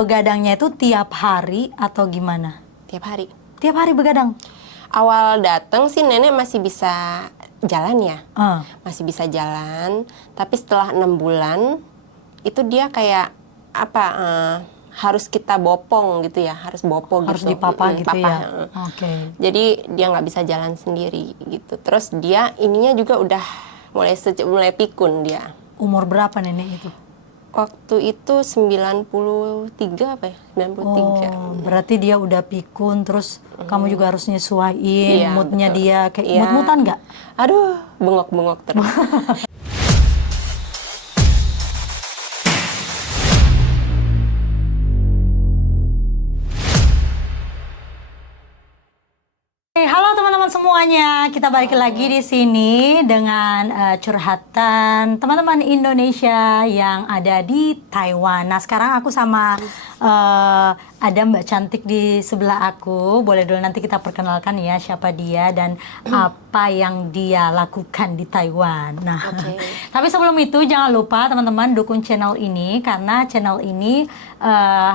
Begadangnya itu tiap hari atau gimana? Tiap hari. Tiap hari begadang? Awal datang sih nenek masih bisa jalan ya, Ah, masih bisa jalan. Tapi setelah 6 bulan itu dia kayak apa? Harus kita bopong gitu ya, harus bopo harus gitu. dipapa gitu Papa, ya? heeh. Oke. Jadi dia nggak bisa jalan sendiri gitu. Terus dia ininya juga udah mulai pikun dia. Umur berapa nenek itu? Waktu itu 93 apa ya? 93. Oh, berarti dia udah pikun, terus kamu juga harus nyesuaiin Iya, moodnya betul. dia. Kayak Iya. mood-moodan nggak? Aduh, bengok-bengok terus. Halo teman-teman semuanya, kita balik lagi di sini dengan curhatan teman-teman Indonesia yang ada di Taiwan. Nah sekarang aku sama ada Mbak Cantik di sebelah aku. Boleh dulu nanti kita perkenalkan ya siapa dia dan apa yang dia lakukan di Taiwan. Nah, Oke. tapi sebelum itu jangan lupa teman-teman dukung channel ini karena channel ini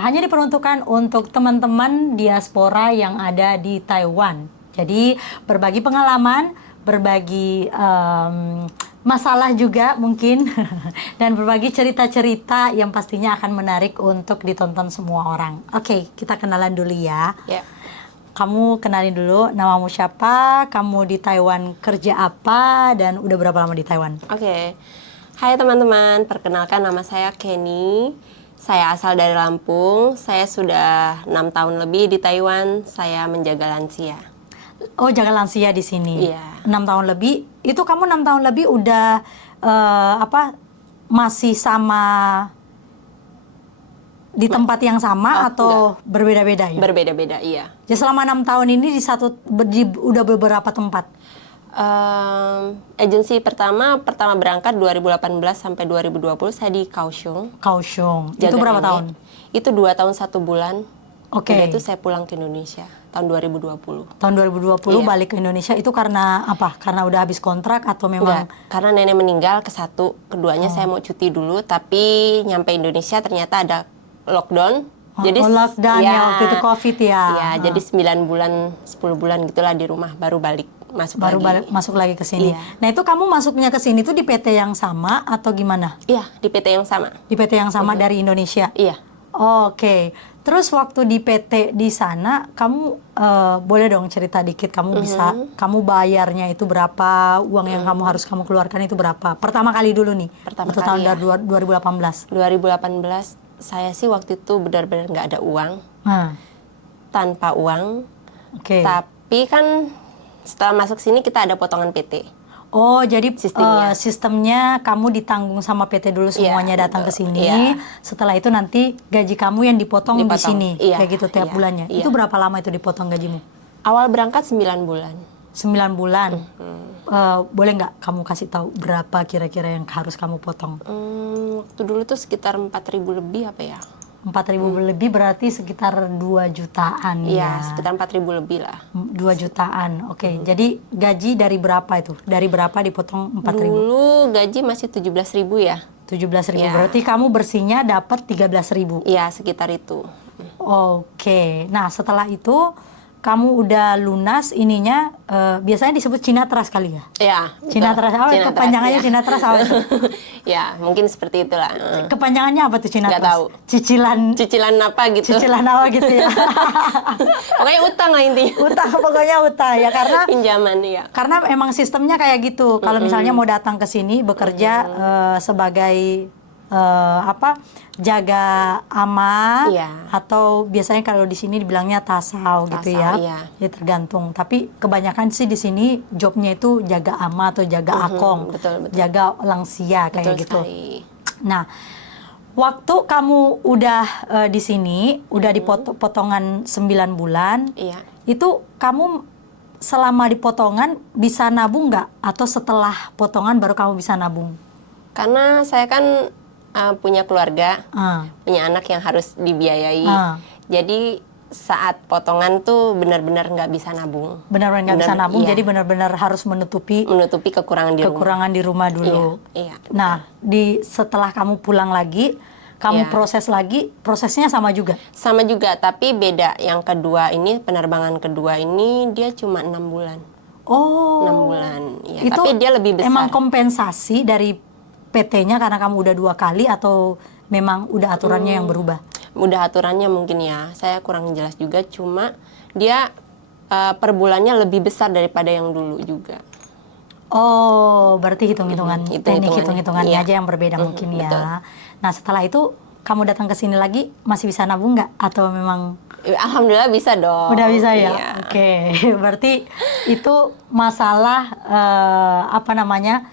hanya diperuntukkan untuk teman-teman diaspora yang ada di Taiwan. Jadi berbagi pengalaman, berbagi masalah juga mungkin, dan berbagi cerita-cerita yang pastinya akan menarik untuk ditonton semua orang. Oke, kita kenalan dulu ya. Ya. Kamu kenalin dulu namamu siapa, kamu di Taiwan kerja apa, dan udah berapa lama di Taiwan? Oke. Hai teman-teman, perkenalkan nama saya Kenny. Saya asal dari Lampung. Saya sudah 6 tahun lebih di Taiwan. Saya menjaga lansia. Oh, jaga lansia di sini. Iya. 6 tahun lebih. Itu kamu 6 tahun lebih udah masih sama di tempat yang sama atau berbeda-beda ya? Berbeda-beda, iya. Ya selama 6 tahun ini udah beberapa tempat. Agensi pertama berangkat 2018 sampai 2020 saya di Kaohsiung. Kaohsiung. Itu Jaga berapa nenek. tahun? Itu 2 tahun 1 bulan. Oke. Udah itu saya pulang ke Indonesia tahun 2020. Tahun 2020 Iya. balik ke Indonesia itu karena apa? Karena udah habis kontrak atau memang? Enggak, karena nenek meninggal ke satu. Keduanya saya mau cuti dulu, tapi nyampe Indonesia ternyata ada lockdown. Jadi lockdown ya waktu itu COVID ya. Iya, jadi 9 bulan, 10 bulan gitulah di rumah baru balik masuk Baru lagi. masuk lagi ke sini. Iya. Nah itu kamu masuknya ke sini tuh di PT yang sama atau gimana? Iya, di PT yang sama. Di PT yang sama dari Indonesia? Iya. Oke. Terus waktu di PT di sana, kamu boleh dong cerita dikit, kamu bisa, kamu bayarnya itu berapa, uang yang kamu keluarkan itu berapa? Pertama kali dulu nih, Pertama untuk kali tahun ya. 2018. 2018 saya sih waktu itu benar-benar nggak ada uang, Nah, tanpa uang. oke. Tapi kan setelah masuk sini kita ada potongan PT. Oh, jadi Sistemnya. sistemnya kamu ditanggung sama PT dulu semuanya datang ke betul. sini. Iya. Setelah itu nanti gaji kamu yang dipotong di Dipotong. sini, Iya, kayak gitu tiap iya, bulannya. iya. Itu berapa lama itu dipotong gajimu? Awal berangkat 9 bulan. 9 bulan. Boleh nggak kamu kasih tahu berapa kira-kira yang harus kamu potong? Waktu dulu tuh sekitar 4.000 lebih apa ya? 4.000 lebih berarti sekitar 2 jutaan Iya, ya. sekitar 4.000 lebih lah. 2 jutaan. Oke. Jadi gaji dari berapa itu? Dari berapa dipotong 4.000? Dulu gaji masih 17.000 ya. 17.000. Iya. Berarti kamu bersihnya dapat 13.000. Iya, sekitar itu. Oke. Nah, setelah itu kamu udah lunas ininya, biasanya disebut Cinatras kali ya? Iya. Cinatras. Oh, Cinatras, kepanjangannya ya. Cinatras apa tuh? Ya, mungkin seperti itulah. Kepanjangannya apa tuh Cinatras? Nggak tahu. Cicilan apa gitu. cicilan apa gitu ya? Pokoknya utang lah intinya. Utang, pokoknya utang ya, karena Pinjaman ya. karena emang sistemnya kayak gitu. Kalau misalnya mau datang ke sini bekerja sebagai jaga ama, Iya. atau biasanya kalau di sini dibilangnya tasau gitu Tasau, ya. iya. Ya tergantung. Tapi kebanyakan sih di sini jobnya itu jaga ama atau jaga akong, betul, betul. jaga lansia kayak Betul gitu. sekali. Nah, waktu kamu udah di sini, udah potongan 9 bulan, Iya. itu kamu selama di potongan bisa nabung nggak? Atau setelah potongan baru kamu bisa nabung? Karena saya kan punya keluarga, Ah, punya anak yang harus dibiayai. Ah. Jadi saat potongan tuh benar-benar nggak bisa nabung. benar-benar nggak bisa nabung, Iya. jadi benar-benar harus menutupi Menutupi kekurangan di rumah. kekurangan di rumah dulu. Iya, iya. Nah, setelah kamu pulang lagi, kamu Iya. proses lagi, prosesnya sama juga? Sama juga, tapi beda. Yang kedua ini, penerbangan kedua ini dia cuma 6 bulan. Oh, 6 bulan, ya. itu Tapi dia lebih besar. emang kompensasi dari PT-nya karena kamu udah 2 kali atau memang udah aturannya yang berubah? Udah aturannya mungkin ya, saya kurang jelas juga. Cuma dia per bulannya lebih besar daripada yang dulu juga. Oh, berarti hitung-hitungan teknik hitung-hitungannya. hitung-hitungannya Iya. aja yang berbeda mungkin ya. Betul. Nah, setelah itu kamu datang ke sini lagi masih bisa nabung nggak? Atau memang Alhamdulillah bisa dong. udah bisa ya? Iya. Oke, berarti itu masalah apa namanya,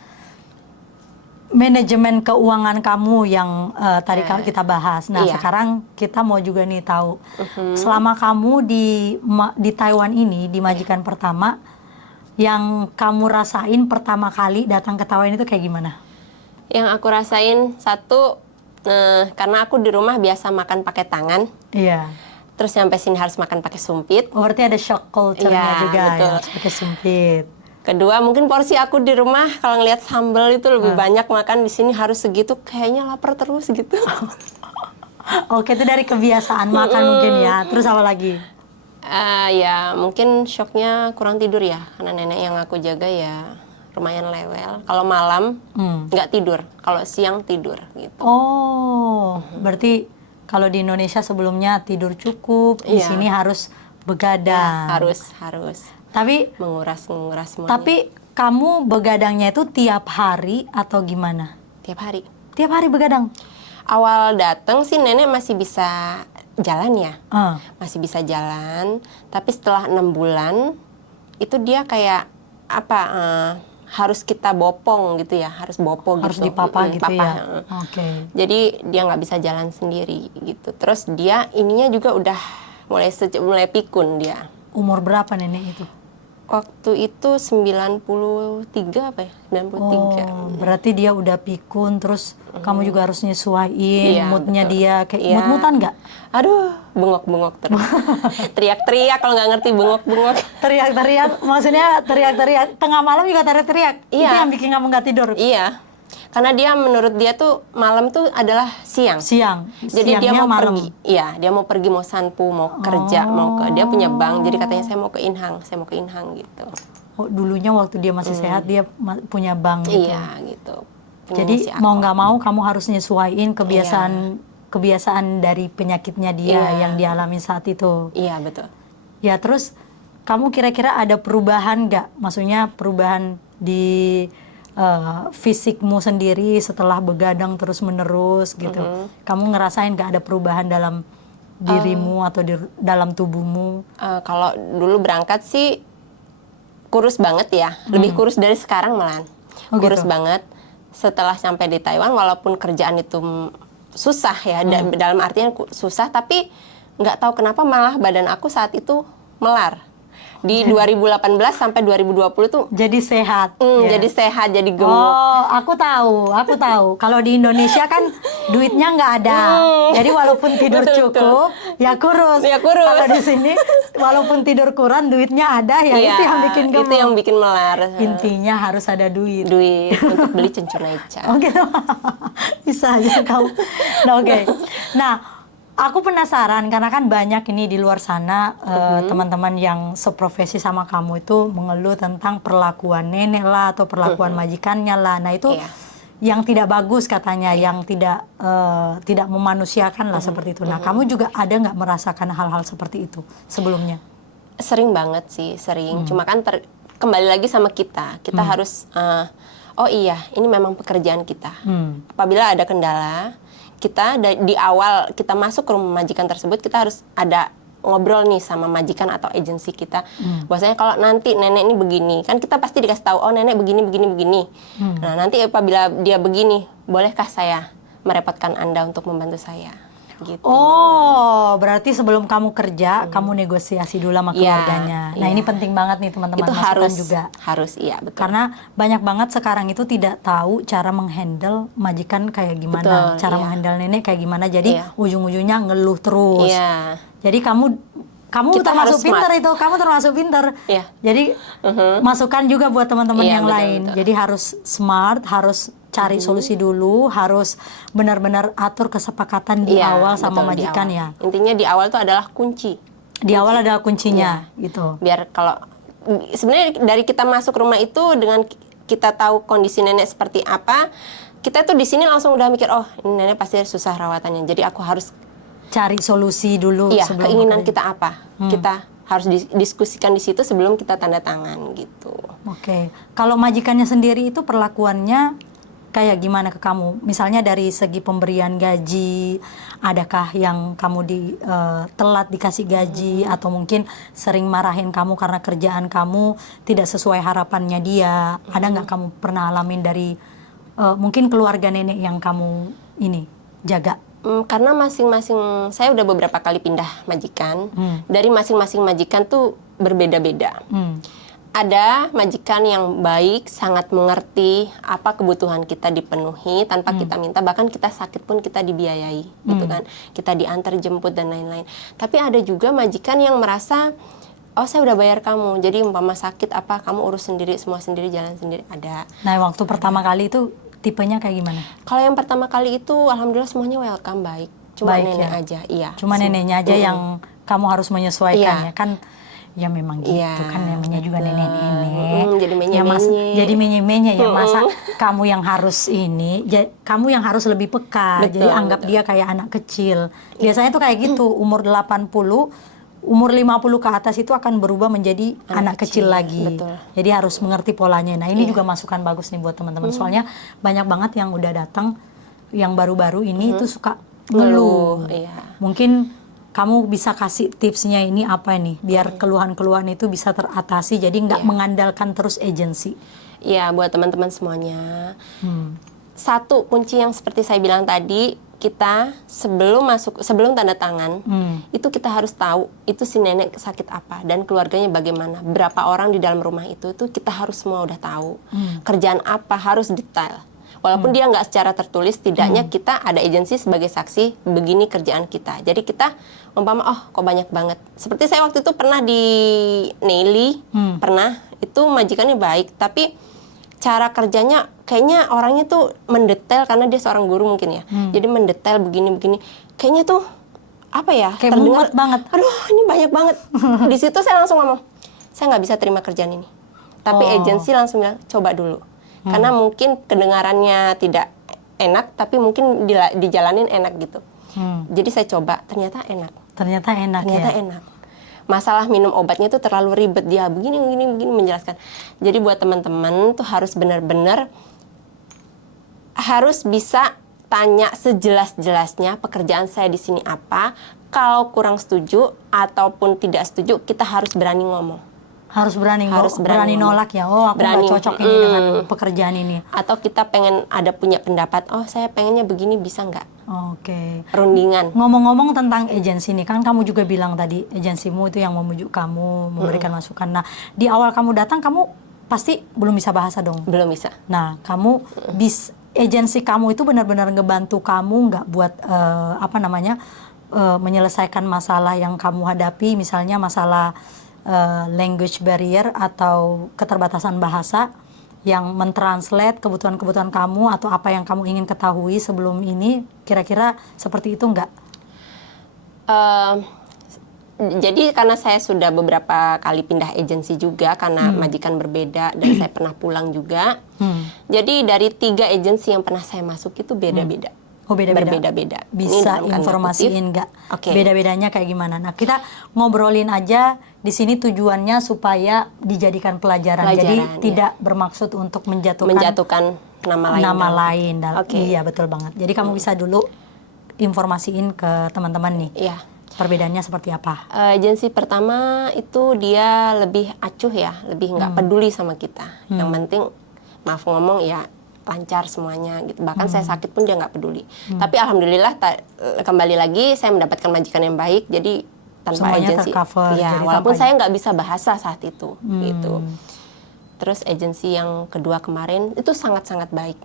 manajemen keuangan kamu yang tadi kita bahas. Nah, Iya. sekarang kita mau juga nih tahu, selama kamu di Taiwan ini, di majikan pertama, yang kamu rasain pertama kali datang ke Taiwan itu kayak gimana? Yang aku rasain satu, karena aku di rumah biasa makan pakai tangan, Iya. terus sampai sini harus makan pakai sumpit. Oh, berarti ada shock culture-nya Iya, juga betul. ya, harus pakai sumpit. Kedua, mungkin porsi aku di rumah kalau ngelihat sambal itu lebih banyak, makan di sini harus segitu, kayaknya lapar terus gitu. Oke, itu dari kebiasaan makan mungkin ya. Terus apa lagi? Ya mungkin shocknya kurang tidur ya, karena nenek yang aku jaga ya lumayan lewel. Kalau malam nggak tidur, kalau siang tidur gitu. Oh, berarti kalau di Indonesia sebelumnya tidur cukup, di Iya. sini harus begadang. Harus Tapi menguras semuanya. tapi kamu begadangnya itu tiap hari atau gimana? Tiap hari. Tiap hari begadang? Awal datang sih nenek masih bisa jalan ya, Ah. masih bisa jalan. Tapi setelah 6 bulan itu dia kayak apa? Harus kita bopong gitu ya, harus bopo Harus gitu. dipapa gitu papa, ya? Oke. Jadi dia nggak bisa jalan sendiri gitu. Terus dia ininya juga udah mulai pikun dia. Umur berapa nenek itu? Waktu itu 93 apa ya? 93. Oh, berarti dia udah pikun, terus kamu juga harus nyesuaiin Iya, moodnya betul. dia. Kayak Iya. mood-moodan nggak? Aduh, bengok-bengok terus. Teriak-teriak kalau nggak ngerti bengok-bengok. Teriak-teriak, maksudnya teriak-teriak. Tengah malam juga teriak-teriak? Itu Iya. yang bikin kamu nggak tidur? Iya. Karena dia menurut dia tuh malam tuh adalah siang. Siang? Jadi dia Siangnya mau malam. pergi. Iya, dia mau pergi, mau sanpu, mau kerja, dia punya bank. Jadi katanya saya mau ke Inhang gitu. Oh, dulunya waktu dia masih sehat, dia punya bank gitu. Iya, gitu. Punya Jadi si mau Ako. nggak mau kamu harus nyesuaiin kebiasaan dari penyakitnya dia Iya. yang dialami saat itu. Iya, betul. Ya, terus kamu kira-kira ada perubahan nggak? Maksudnya perubahan di fisikmu sendiri setelah begadang terus-menerus gitu. Kamu ngerasain nggak ada perubahan dalam dirimu atau dalam tubuhmu? Kalau dulu berangkat sih kurus banget ya, lebih kurus dari sekarang malahan. Oh, Kurus gitu? banget. Setelah sampai di Taiwan, walaupun kerjaan itu susah ya, dalam artian susah, tapi nggak tahu kenapa malah badan aku saat itu melar. Di 2018 sampai 2020 tuh Jadi sehat. ya? jadi sehat, jadi gemuk. Oh, aku tahu. Kalau di Indonesia kan duitnya nggak ada, jadi walaupun tidur Betul, cukup, ya kurus. Ya kurus. Kalau di sini, walaupun tidur kurang, duitnya ada, ya Iya, itu yang bikin gemuk. itu yang bikin melar. Intinya harus ada duit. Duit untuk beli cencunaica. Oh gitu, bisa aja kamu. Nah, oke. Nah, aku penasaran karena kan banyak ini di luar sana teman-teman yang seprofesi sama kamu itu mengeluh tentang perlakuan nenek lah atau perlakuan majikannya lah. Nah itu Iya. yang tidak bagus katanya, yang tidak memanusiakan lah seperti itu. Nah kamu juga ada nggak merasakan hal-hal seperti itu sebelumnya? Sering banget sih, sering. Cuma kan kembali lagi sama kita. Kita harus, oh iya, ini memang pekerjaan kita. Apabila ada kendala, kita di awal kita masuk ke rumah majikan tersebut, kita harus ada ngobrol nih sama majikan atau agensi kita. Bahwasanya kalau nanti nenek ini begini, kan kita pasti dikasih tahu, oh nenek begini. Nah nanti apabila dia begini, bolehkah saya merepotkan Anda untuk membantu saya? Gitu. Oh, berarti sebelum kamu kerja, kamu negosiasi dulu sama Iya, keluarganya. Nah, iya. ini penting banget nih teman-teman, Itu masukan juga. harus, iya betul. Karena banyak banget sekarang itu tidak tahu cara menghandle majikan kayak gimana, Betul, cara iya. menghandle nenek kayak gimana. Jadi Iya. ujung-ujungnya ngeluh terus. Iya. Jadi kamu Kita termasuk harus pinter smart. itu, kamu termasuk pinter. Iya. Jadi masukan juga buat teman-teman Iya, yang betul, lain. betul. Jadi harus smart, harus cari solusi dulu, harus benar-benar atur kesepakatan di Iya, awal sama betul, di majikan awal. ya. Intinya di awal itu adalah kunci. Di awal adalah kuncinya gitu. Biar kalau sebenarnya dari kita masuk rumah itu dengan kita tahu kondisi nenek seperti apa, kita tuh di sini langsung udah mikir, oh ini nenek pasti susah rawatannya. Jadi aku harus Cari solusi dulu iya, sebelum keinginan bekerja. kita apa. Kita harus diskusikan di situ sebelum kita tanda tangan gitu. Oke. Kalau majikannya sendiri itu perlakuannya kayak gimana ke kamu? Misalnya dari segi pemberian gaji, adakah yang kamu telat dikasih gaji atau mungkin sering marahin kamu karena kerjaan kamu tidak sesuai harapannya dia? Ada nggak kamu pernah alamin dari mungkin keluarga nenek yang kamu ini jaga? Karena masing-masing, saya udah beberapa kali pindah majikan. Dari masing-masing majikan tuh berbeda-beda. Ada majikan yang baik, sangat mengerti apa kebutuhan kita dipenuhi tanpa kita minta, bahkan kita sakit pun kita dibiayai, gitu kan. Kita diantar jemput dan lain-lain. Tapi ada juga majikan yang merasa, oh saya udah bayar kamu, jadi umpama sakit apa kamu urus sendiri, semua sendiri, jalan sendiri. Ada. Nah, waktu pertama kali itu tipenya kayak gimana? Kalau yang pertama kali itu, alhamdulillah semuanya welcome, baik. Cuma Baik, nenek ya? aja, iya. Cuma neneknya aja yang kamu harus menyesuaikan Iya. ya kan? Ya memang gitu Iya, kan, namanya juga betul. nenek-nenek. Jadi Ya, jadi menye-menye ya, masa Mm-mm. kamu yang harus kamu yang harus lebih peka. Betul, Jadi anggap betul. dia kayak anak kecil. Biasanya tuh kayak gitu, umur 80, umur 50 ke atas itu akan berubah menjadi anak kecil lagi. betul. Jadi harus mengerti polanya. Nah, ini juga masukan bagus nih buat teman-teman. Soalnya banyak banget yang udah datang yang baru-baru ini tuh suka ngeluh. Iya. Mungkin kamu bisa kasih tipsnya ini apa nih, biar keluhan-keluhan itu bisa teratasi, jadi nggak mengandalkan terus agensi. Iya, buat teman-teman semuanya. Satu kunci yang seperti saya bilang tadi, kita sebelum tanda tangan, itu kita harus tahu itu si nenek sakit apa dan keluarganya bagaimana, berapa orang di dalam rumah itu kita harus semua udah tahu. Kerjaan apa harus detail. Walaupun dia nggak secara tertulis, setidaknya kita ada agensi sebagai saksi, begini kerjaan kita. Jadi kita umpama, oh kok banyak banget. Seperti saya waktu itu pernah di Nelly, pernah, itu majikannya baik, tapi cara kerjanya kayaknya orangnya tuh mendetail karena dia seorang guru mungkin ya. Jadi mendetail begini-begini. Kayaknya tuh, apa ya, Kayak mumet banget. aduh ini banyak banget. Di situ saya langsung ngomong, saya nggak bisa terima kerjaan ini. Tapi agensi langsung bilang, coba dulu. Karena mungkin kedengarannya tidak enak, tapi mungkin dijalanin enak gitu. Jadi saya coba, ternyata enak. Ternyata enak Ternyata ya. enak. Masalah minum obatnya itu terlalu ribet, dia begini menjelaskan. Jadi buat teman-teman tuh harus benar-benar harus bisa tanya sejelas-jelasnya pekerjaan saya di sini apa. Kalau kurang setuju ataupun tidak setuju, kita harus berani ngomong. Harus berani ngomong. nolak ya. Oh, aku Berani. nggak cocok ini dengan pekerjaan ini. Atau kita pengen ada punya pendapat, oh saya pengennya begini, bisa nggak? Oke. Perundingan. Ngomong-ngomong tentang agensi nih, kan kamu juga bilang tadi agensimu itu yang memujuk kamu, memberikan masukan. Nah, di awal kamu datang, kamu pasti belum bisa bahasa dong. Belum bisa. Nah, kamu agensi kamu itu benar-benar ngebantu kamu nggak buat menyelesaikan masalah yang kamu hadapi, misalnya masalah language barrier atau keterbatasan bahasa yang mentranslate kebutuhan-kebutuhan kamu atau apa yang kamu ingin ketahui sebelum ini, kira-kira seperti itu nggak? Jadi karena saya sudah beberapa kali pindah agensi juga karena majikan berbeda dan saya pernah pulang juga. Jadi dari 3 agensi yang pernah saya masuk itu beda-beda. Oh, beda-beda. Berbeda-beda. Bisa informasiin nggak? Beda-bedanya kayak gimana? Nah, kita ngobrolin aja di sini tujuannya supaya dijadikan pelajaran. Jadi tidak bermaksud untuk menjatuhkan nama lain. Iya, betul banget. Jadi kamu bisa dulu informasiin ke teman-teman nih. Iya. Perbedaannya seperti apa? Agensi pertama itu dia lebih acuh ya, lebih nggak peduli sama kita. Yang penting, maaf ngomong ya, lancar semuanya gitu. Bahkan saya sakit pun dia nggak peduli. Tapi alhamdulillah kembali lagi saya mendapatkan majikan yang baik. Jadi tanpa semuanya agensi, tercover. ya jadi walaupun saya nggak bisa bahasa saat itu, gitu. Terus agensi yang kedua kemarin itu sangat-sangat baik.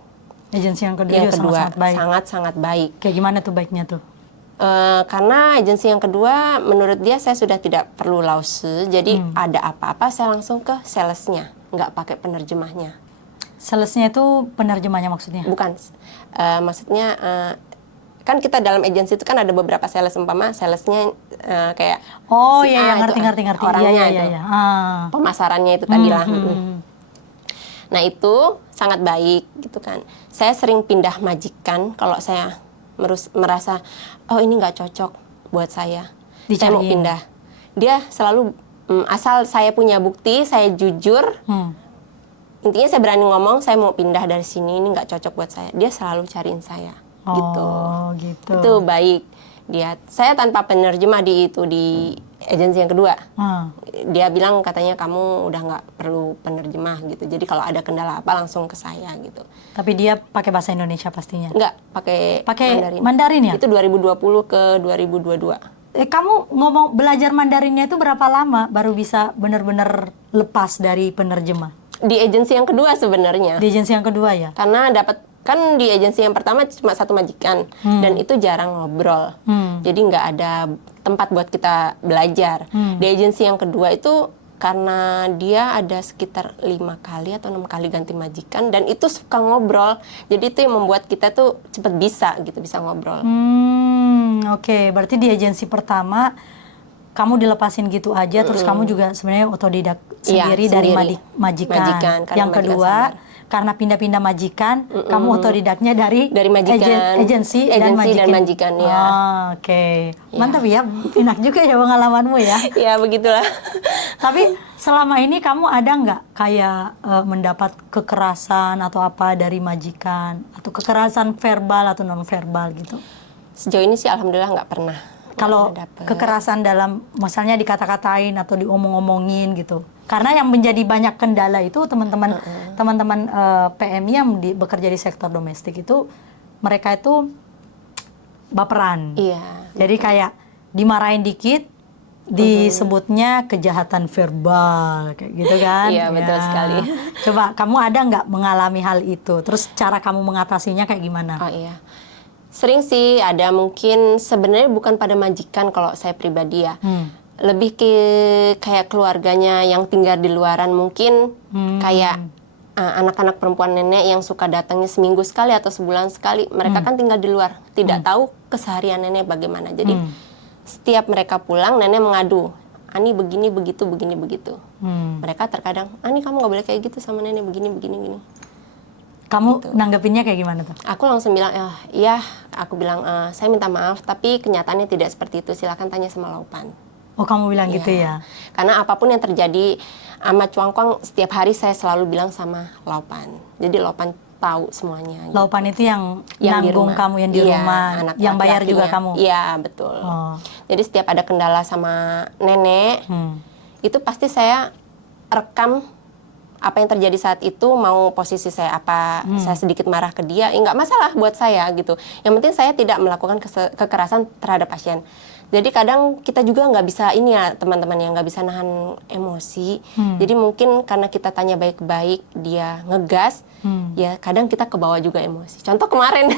Agensi yang kedua sangat-sangat baik. Sangat-sangat baik. Kayak gimana tuh baiknya tuh? Karena agensi yang kedua menurut dia saya sudah tidak perlu lause, jadi ada apa-apa saya langsung ke salesnya, nggak pakai penerjemahnya. Salesnya itu penerjemahnya maksudnya? Bukan, maksudnya kan kita dalam agensi itu kan ada beberapa sales, umpama salesnya kayak Oh si iya, A itu ngerti. orangnya Iya. itu, Ah. pemasarannya itu tadi lah. Nah itu sangat baik gitu kan. Saya sering pindah majikan kalau saya merasa oh ini nggak cocok buat saya mau Dicariin. pindah. Dia selalu asal saya punya bukti, saya jujur. Intinya saya berani ngomong, saya mau pindah dari sini, ini nggak cocok buat saya. Dia selalu cariin saya, gitu. Gitu. Itu baik dia. Saya tanpa penerjemah di agensi yang kedua. Dia bilang katanya kamu udah nggak perlu penerjemah gitu. Jadi kalau ada kendala apa langsung ke saya gitu. Tapi dia pakai bahasa Indonesia pastinya? Nggak, pakai Mandarin ya? Itu 2020 ke 2022. Kamu ngomong belajar Mandarinnya itu berapa lama baru bisa benar-benar lepas dari penerjemah? Di agensi yang kedua sebenarnya. Di agensi yang kedua ya? Karena kan di agensi yang pertama cuma satu majikan dan itu jarang ngobrol. Jadi nggak ada tempat buat kita belajar. Di agensi yang kedua itu karena dia ada sekitar 5 kali atau 6 kali ganti majikan dan itu suka ngobrol. Jadi itu yang membuat kita tuh cepet bisa ngobrol. Oke, berarti di agensi pertama kamu dilepasin gitu aja, terus kamu juga sebenarnya otodidak sendiri dari majikan. Yang kedua, karena pindah-pindah majikan, kamu otodidaknya dari majikan, agensi dan majikan ya. Oke. Mantap ya, enak juga ya pengalamanmu ya. Ya begitulah. Tapi selama ini kamu ada nggak kayak mendapat kekerasan atau apa dari majikan, atau kekerasan verbal atau non verbal gitu? Sejauh ini sih alhamdulillah nggak pernah. Kalau kekerasan dalam misalnya dikata-katain atau diomong-omongin gitu. Karena yang menjadi banyak kendala itu teman-teman PMI yang bekerja di sektor domestik itu mereka itu baperan. Iya. Jadi kayak dimarahin dikit disebutnya kejahatan verbal kayak gitu kan. Iya, betul sekali. Coba kamu ada nggak mengalami hal itu? Terus cara kamu mengatasinya kayak gimana? Oh iya. Sering sih ada, mungkin sebenarnya bukan pada majikan kalau saya pribadi ya. Lebih kayak keluarganya yang tinggal di luaran, mungkin kayak anak-anak perempuan nenek yang suka datangnya seminggu sekali atau sebulan sekali. Mereka kan tinggal di luar, tidak tahu keseharian nenek bagaimana. Jadi setiap mereka pulang nenek mengadu, Ani begini begitu, begini begitu. Mereka terkadang, Ani kamu nggak boleh kayak gitu sama nenek, begini begini. Kamu gitu. Nanggepinnya kayak gimana tuh? Aku langsung bilang, iya, aku bilang, saya minta maaf, tapi kenyataannya tidak seperti itu, silakan tanya sama Laupan. Oh, kamu bilang gitu ya? Karena apapun yang terjadi sama Cuangkwang, setiap hari saya selalu bilang sama Laupan. Jadi Laupan tahu semuanya. Laupan itu yang nanggung kamu yang di rumah, yang bayar juga kamu? Iya, betul. Jadi setiap ada kendala sama nenek, itu pasti saya rekam apa yang terjadi saat itu, mau posisi saya apa, saya sedikit marah ke dia, nggak masalah buat saya gitu. Yang penting saya tidak melakukan kekerasan terhadap pasien. Jadi kadang kita juga nggak bisa ini ya teman-teman, yang nggak bisa nahan emosi. Jadi mungkin karena kita tanya baik-baik, dia ngegas, ya kadang kita kebawa juga emosi. Contoh kemarin.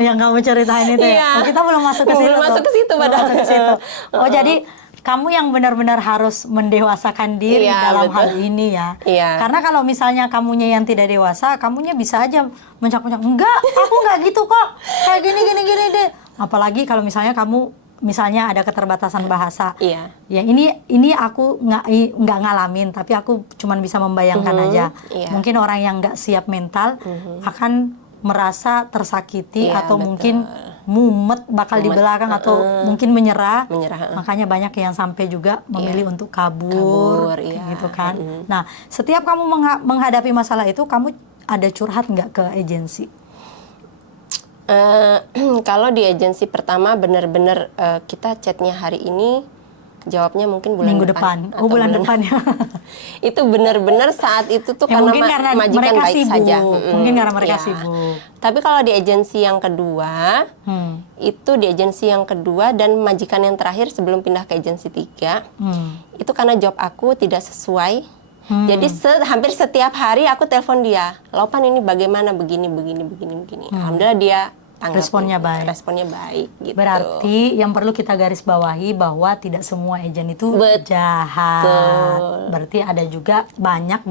Yang kamu ceritain itu ya? Oh, kita belum masuk ke situ. Belum masuk ke situ padahal. Oh, jadi kamu yang benar-benar harus mendewasakan diri dalam hal ini ya. Karena kalau misalnya kamunya yang tidak dewasa, kamunya bisa aja mencak-mencak, enggak, aku enggak gitu kok, kayak gini deh. Apalagi kalau misalnya kamu ada keterbatasan bahasa. Ya ini aku nggak ngalamin, tapi aku cuma bisa membayangkan aja. Mungkin orang yang nggak siap mental akan merasa tersakiti atau mungkin mumet di belakang atau mungkin menyerah. Makanya banyak yang sampai juga memilih untuk kabur gitu kan. Nah, setiap kamu menghadapi masalah itu, kamu ada curhat nggak ke agensi? Kalau di agensi pertama benar-benar kita chatnya hari ini, jawabnya mungkin bulan depan. Oh, bulan depan ya. Itu benar-benar saat itu tuh karena majikan baik sibuk. saja. Mungkin karena mereka sibuk. Tapi kalau di agensi yang kedua, itu di agensi yang kedua dan majikan yang terakhir sebelum pindah ke agensi 3, itu karena job aku tidak sesuai. Jadi hampir setiap hari aku telepon dia, Laupan ini bagaimana, begini. Alhamdulillah dia responnya baik gitu. Berarti yang perlu kita garis bawahi bahwa tidak semua agent itu jahat. Berarti ada juga banyak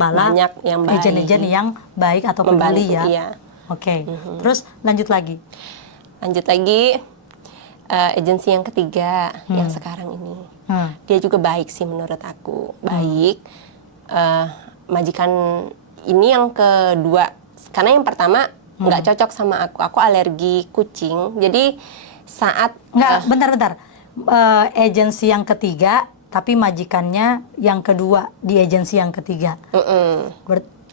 yang baik. Agent-agent yang baik atau peduli ya. Iya. Oke. Terus lanjut lagi. Agensi yang ketiga yang sekarang ini. Dia juga baik sih menurut aku. Baik. Majikan ini yang kedua. Karena yang pertama nggak cocok sama aku. Aku alergi kucing. Jadi saat bentar. Agensi yang ketiga, tapi majikannya yang kedua di agensi yang ketiga.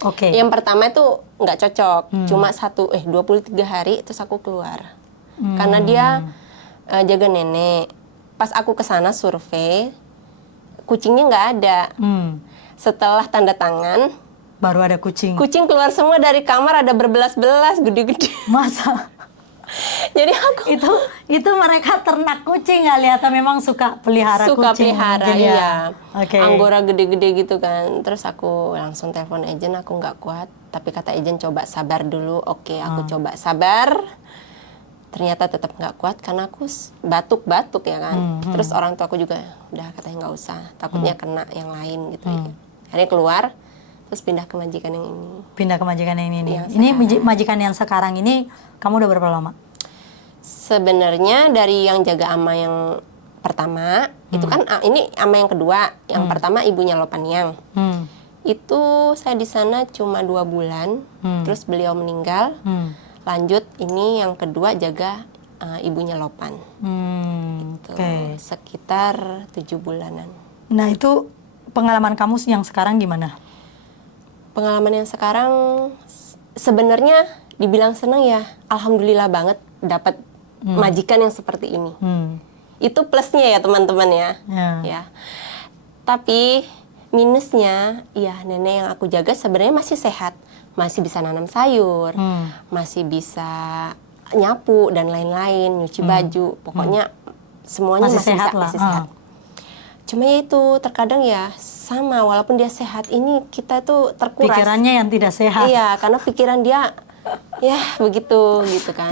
Oke. Yang pertama itu nggak cocok. Cuma 23 hari terus aku keluar. Karena dia jaga nenek. Pas aku kesana survei, kucingnya nggak ada. Setelah tanda tangan, baru ada kucing. Kucing keluar semua dari kamar, ada berbelas-belas, gede-gede. Masa? Jadi aku itu mereka ternak kucing kali atau memang suka pelihara kucing? Suka pelihara, iya. Okay. Anggora gede-gede gitu kan. Terus aku langsung telepon agent, aku nggak kuat. Tapi kata agent coba sabar dulu. Oke, aku coba sabar. Ternyata tetap nggak kuat karena aku batuk-batuk ya kan. Terus orang tua aku juga udah katanya nggak usah, takutnya kena yang lain gitu. Akhirnya keluar. Terus pindah ke majikan yang ini. Pindah ke majikan yang ini. Ini majikan yang sekarang ini kamu udah berapa lama? Sebenarnya dari yang jaga ama yang pertama, itu kan ini ama yang kedua. Yang pertama ibunya Lopaniang. Itu saya di sana cuma 2 bulan, terus beliau meninggal. Lanjut ini yang kedua jaga ibunya Lopan. Gitu. Sekitar 7 bulanan. Nah itu pengalaman kamu yang sekarang gimana? Pengalaman yang sekarang sebenarnya dibilang senang ya, alhamdulillah banget dapat majikan yang seperti ini. Itu plusnya ya teman-teman ya. Ya. Tapi minusnya, ya nenek yang aku jaga sebenarnya masih sehat, masih bisa nanam sayur, masih bisa nyapu dan lain-lain, nyuci baju, pokoknya semuanya masih sehat. Cuma ya itu terkadang ya sama, walaupun dia sehat, ini kita tuh terkuras. Pikirannya yang tidak sehat. Iya, karena pikiran dia ya begitu gitu kan.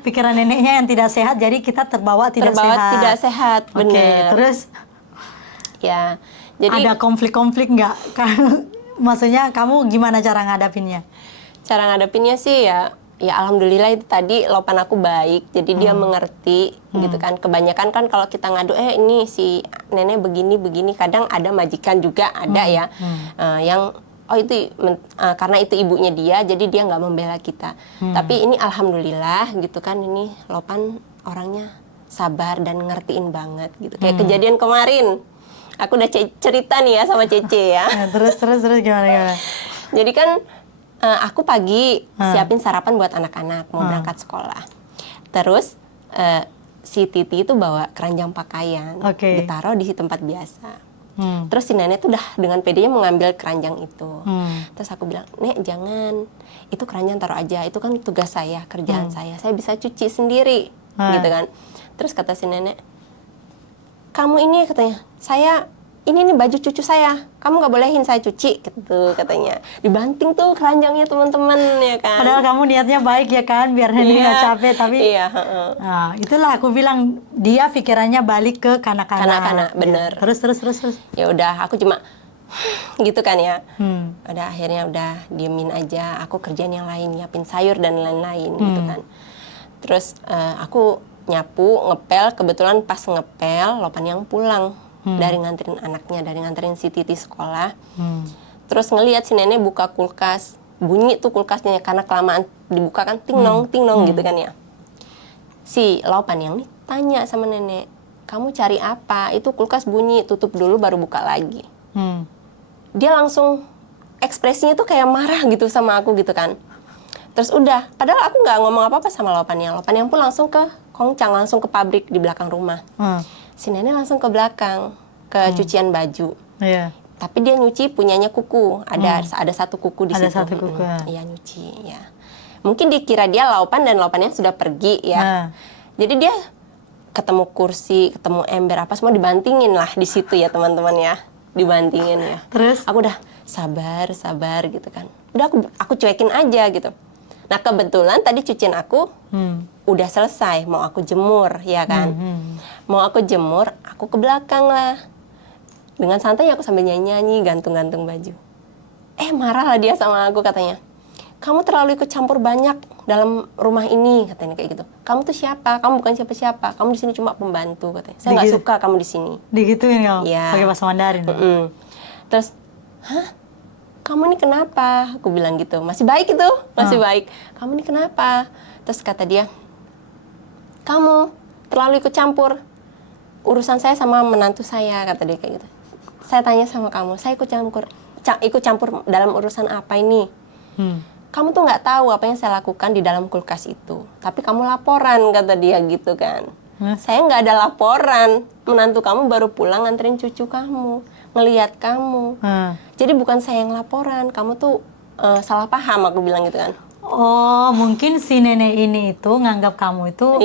Pikiran neneknya yang tidak sehat, jadi kita terbawa tidak sehat. Bener. Terus ya, jadi ada konflik-konflik nggak? Maksudnya kamu gimana cara ngadapinnya? Cara ngadapinnya sih ya alhamdulillah itu tadi Lopan aku baik, jadi dia mengerti gitu kan. Kebanyakan kan kalau kita ngadu ini si nenek begini, kadang ada majikan juga ada ya yang karena itu ibunya dia, jadi dia nggak membela kita. Tapi ini alhamdulillah gitu kan, ini Lopan orangnya sabar dan ngertiin banget gitu. Kayak kejadian kemarin, aku udah cerita nih ya sama Cece ya. Terus gimana? Jadi kan aku pagi siapin sarapan buat anak-anak mau berangkat sekolah. Terus si Titi itu bawa keranjang pakaian, ditaruh di tempat biasa. Terus si nenek tuh udah dengan pedenya mengambil keranjang itu. Terus aku bilang, "Nek, jangan. Itu keranjang taruh aja. Itu kan tugas saya, kerjaan saya. Saya bisa cuci sendiri." Gitu kan. Terus kata si nenek, "Kamu ini," katanya, ini nih baju cucu saya, kamu nggak bolehin saya cuci," gitu katanya. Dibanting tuh keranjangnya teman-teman ya kan. Padahal kamu niatnya baik ya kan, biar nenek nggak capek, tapi nah, itulah aku bilang dia pikirannya balik ke kanak-kanak. Bener. Terus. Ya udah, aku cuma gitu kan ya. Udah akhirnya udah diemin aja. Aku kerjaan yang lain, nyiapin sayur dan lain-lain gitu kan. Terus aku nyapu, ngepel. Kebetulan pas ngepel, Lopan yang pulang. Dari nganterin anaknya, dari nganterin si Titi sekolah. Terus ngelihat si nenek buka kulkas, bunyi tuh kulkasnya karena kelamaan dibuka kan, ting-nong gitu kan ya. Si Lopan yang nih tanya sama nenek, "Kamu cari apa? Itu kulkas bunyi, tutup dulu baru buka lagi." Dia langsung ekspresinya tuh kayak marah gitu sama aku gitu kan. Terus udah, padahal aku nggak ngomong apa-apa sama Lopan yang pun langsung ke Kongcang, langsung ke pabrik di belakang rumah. Si nenek langsung ke belakang, ke cucian baju. Tapi dia nyuci punyanya kuku, ada satu kuku di situ. Ada satu kuku. Iya, nyuci ya. Mungkin dikira dia Lopan dan Lopannya sudah pergi ya. Jadi dia ketemu kursi, ketemu ember apa semua dibantingin lah di situ ya teman-teman ya. Dibantingin ya. Terus aku udah sabar gitu kan. Udah aku cuekin aja gitu. Nah kebetulan tadi cucian aku udah selesai, mau aku jemur ya kan. Mau aku jemur, aku ke belakang lah. Dengan santai aku sambil nyanyi-nyanyi, gantung-gantung baju. Marah lah dia sama aku katanya. Kamu terlalu ikut campur banyak dalam rumah ini, katanya kayak gitu. Kamu tuh siapa? Kamu bukan siapa-siapa. Kamu di sini cuma pembantu, katanya. Saya nggak suka kamu di sini. Digituin kamu? Iya. Pakai bahasa Mandarin? Terus, kamu ini kenapa? Aku bilang gitu. Masih baik itu, masih baik. Kamu ini kenapa? Terus kata dia, kamu terlalu ikut campur urusan saya sama menantu saya, kata dia kayak gitu. Saya tanya sama kamu, saya ikut campur dalam urusan apa ini? Kamu tuh nggak tahu apa yang saya lakukan di dalam kulkas itu. Tapi kamu laporan, kata dia gitu kan. Saya nggak ada laporan. Menantu kamu baru pulang nganterin cucu kamu, ngelihat kamu. Jadi bukan saya yang laporan. Kamu tuh salah paham, aku bilang gitu kan. Oh, mungkin si nenek ini itu nganggap kamu itu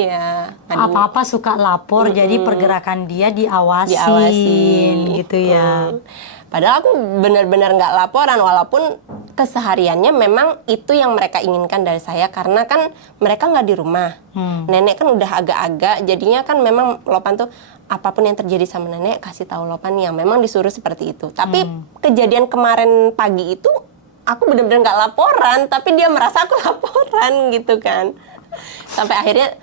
apa-apa suka lapor, jadi pergerakan dia diawasin gitu ya. Padahal aku benar-benar nggak laporan, walaupun kesehariannya memang itu yang mereka inginkan dari saya, karena kan mereka nggak di rumah. Nenek kan udah agak-agak, jadinya kan memang Lopan tuh apapun yang terjadi sama nenek kasih tahu Lopan yang memang disuruh seperti itu. Tapi kejadian kemarin pagi itu aku benar-benar nggak laporan, tapi dia merasa aku laporan gitu kan. Sampai akhirnya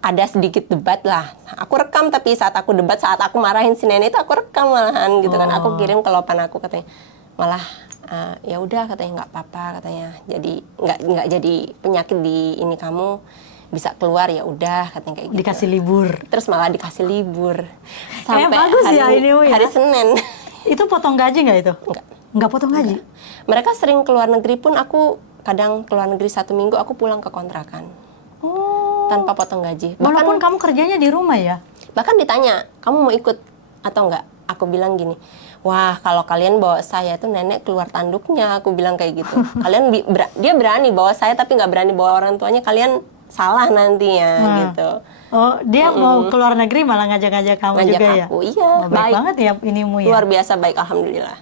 ada sedikit debat lah. Aku rekam, tapi saat aku debat, saat aku marahin si nenek itu aku rekam malahan gitu kan. Aku kirim ke Lopan aku, katanya malah ya udah, katanya nggak apa-apa, katanya jadi nggak jadi penyakit di ini, kamu bisa keluar ya udah, katanya kayak gitu. Dikasih libur. Terus malah dikasih libur sampai bagus hari Senin. Itu potong gaji nggak itu? Nggak potong gaji. Mereka sering keluar negeri pun, aku kadang keluar negeri 1 minggu, aku pulang ke kontrakan. Tanpa potong gaji. Walaupun kamu kerjanya di rumah ya? Bahkan ditanya, kamu mau ikut atau enggak? Aku bilang gini, wah kalau kalian bawa saya tuh nenek keluar tanduknya, aku bilang kayak gitu. Kalian dia berani bawa saya tapi nggak berani bawa orang tuanya, kalian salah nantinya gitu. Oh, dia mau keluar negeri malah ngajak-ngajak kamu juga ya? Aku, iya. Baik banget ya inimu ya? Luar biasa baik, alhamdulillah.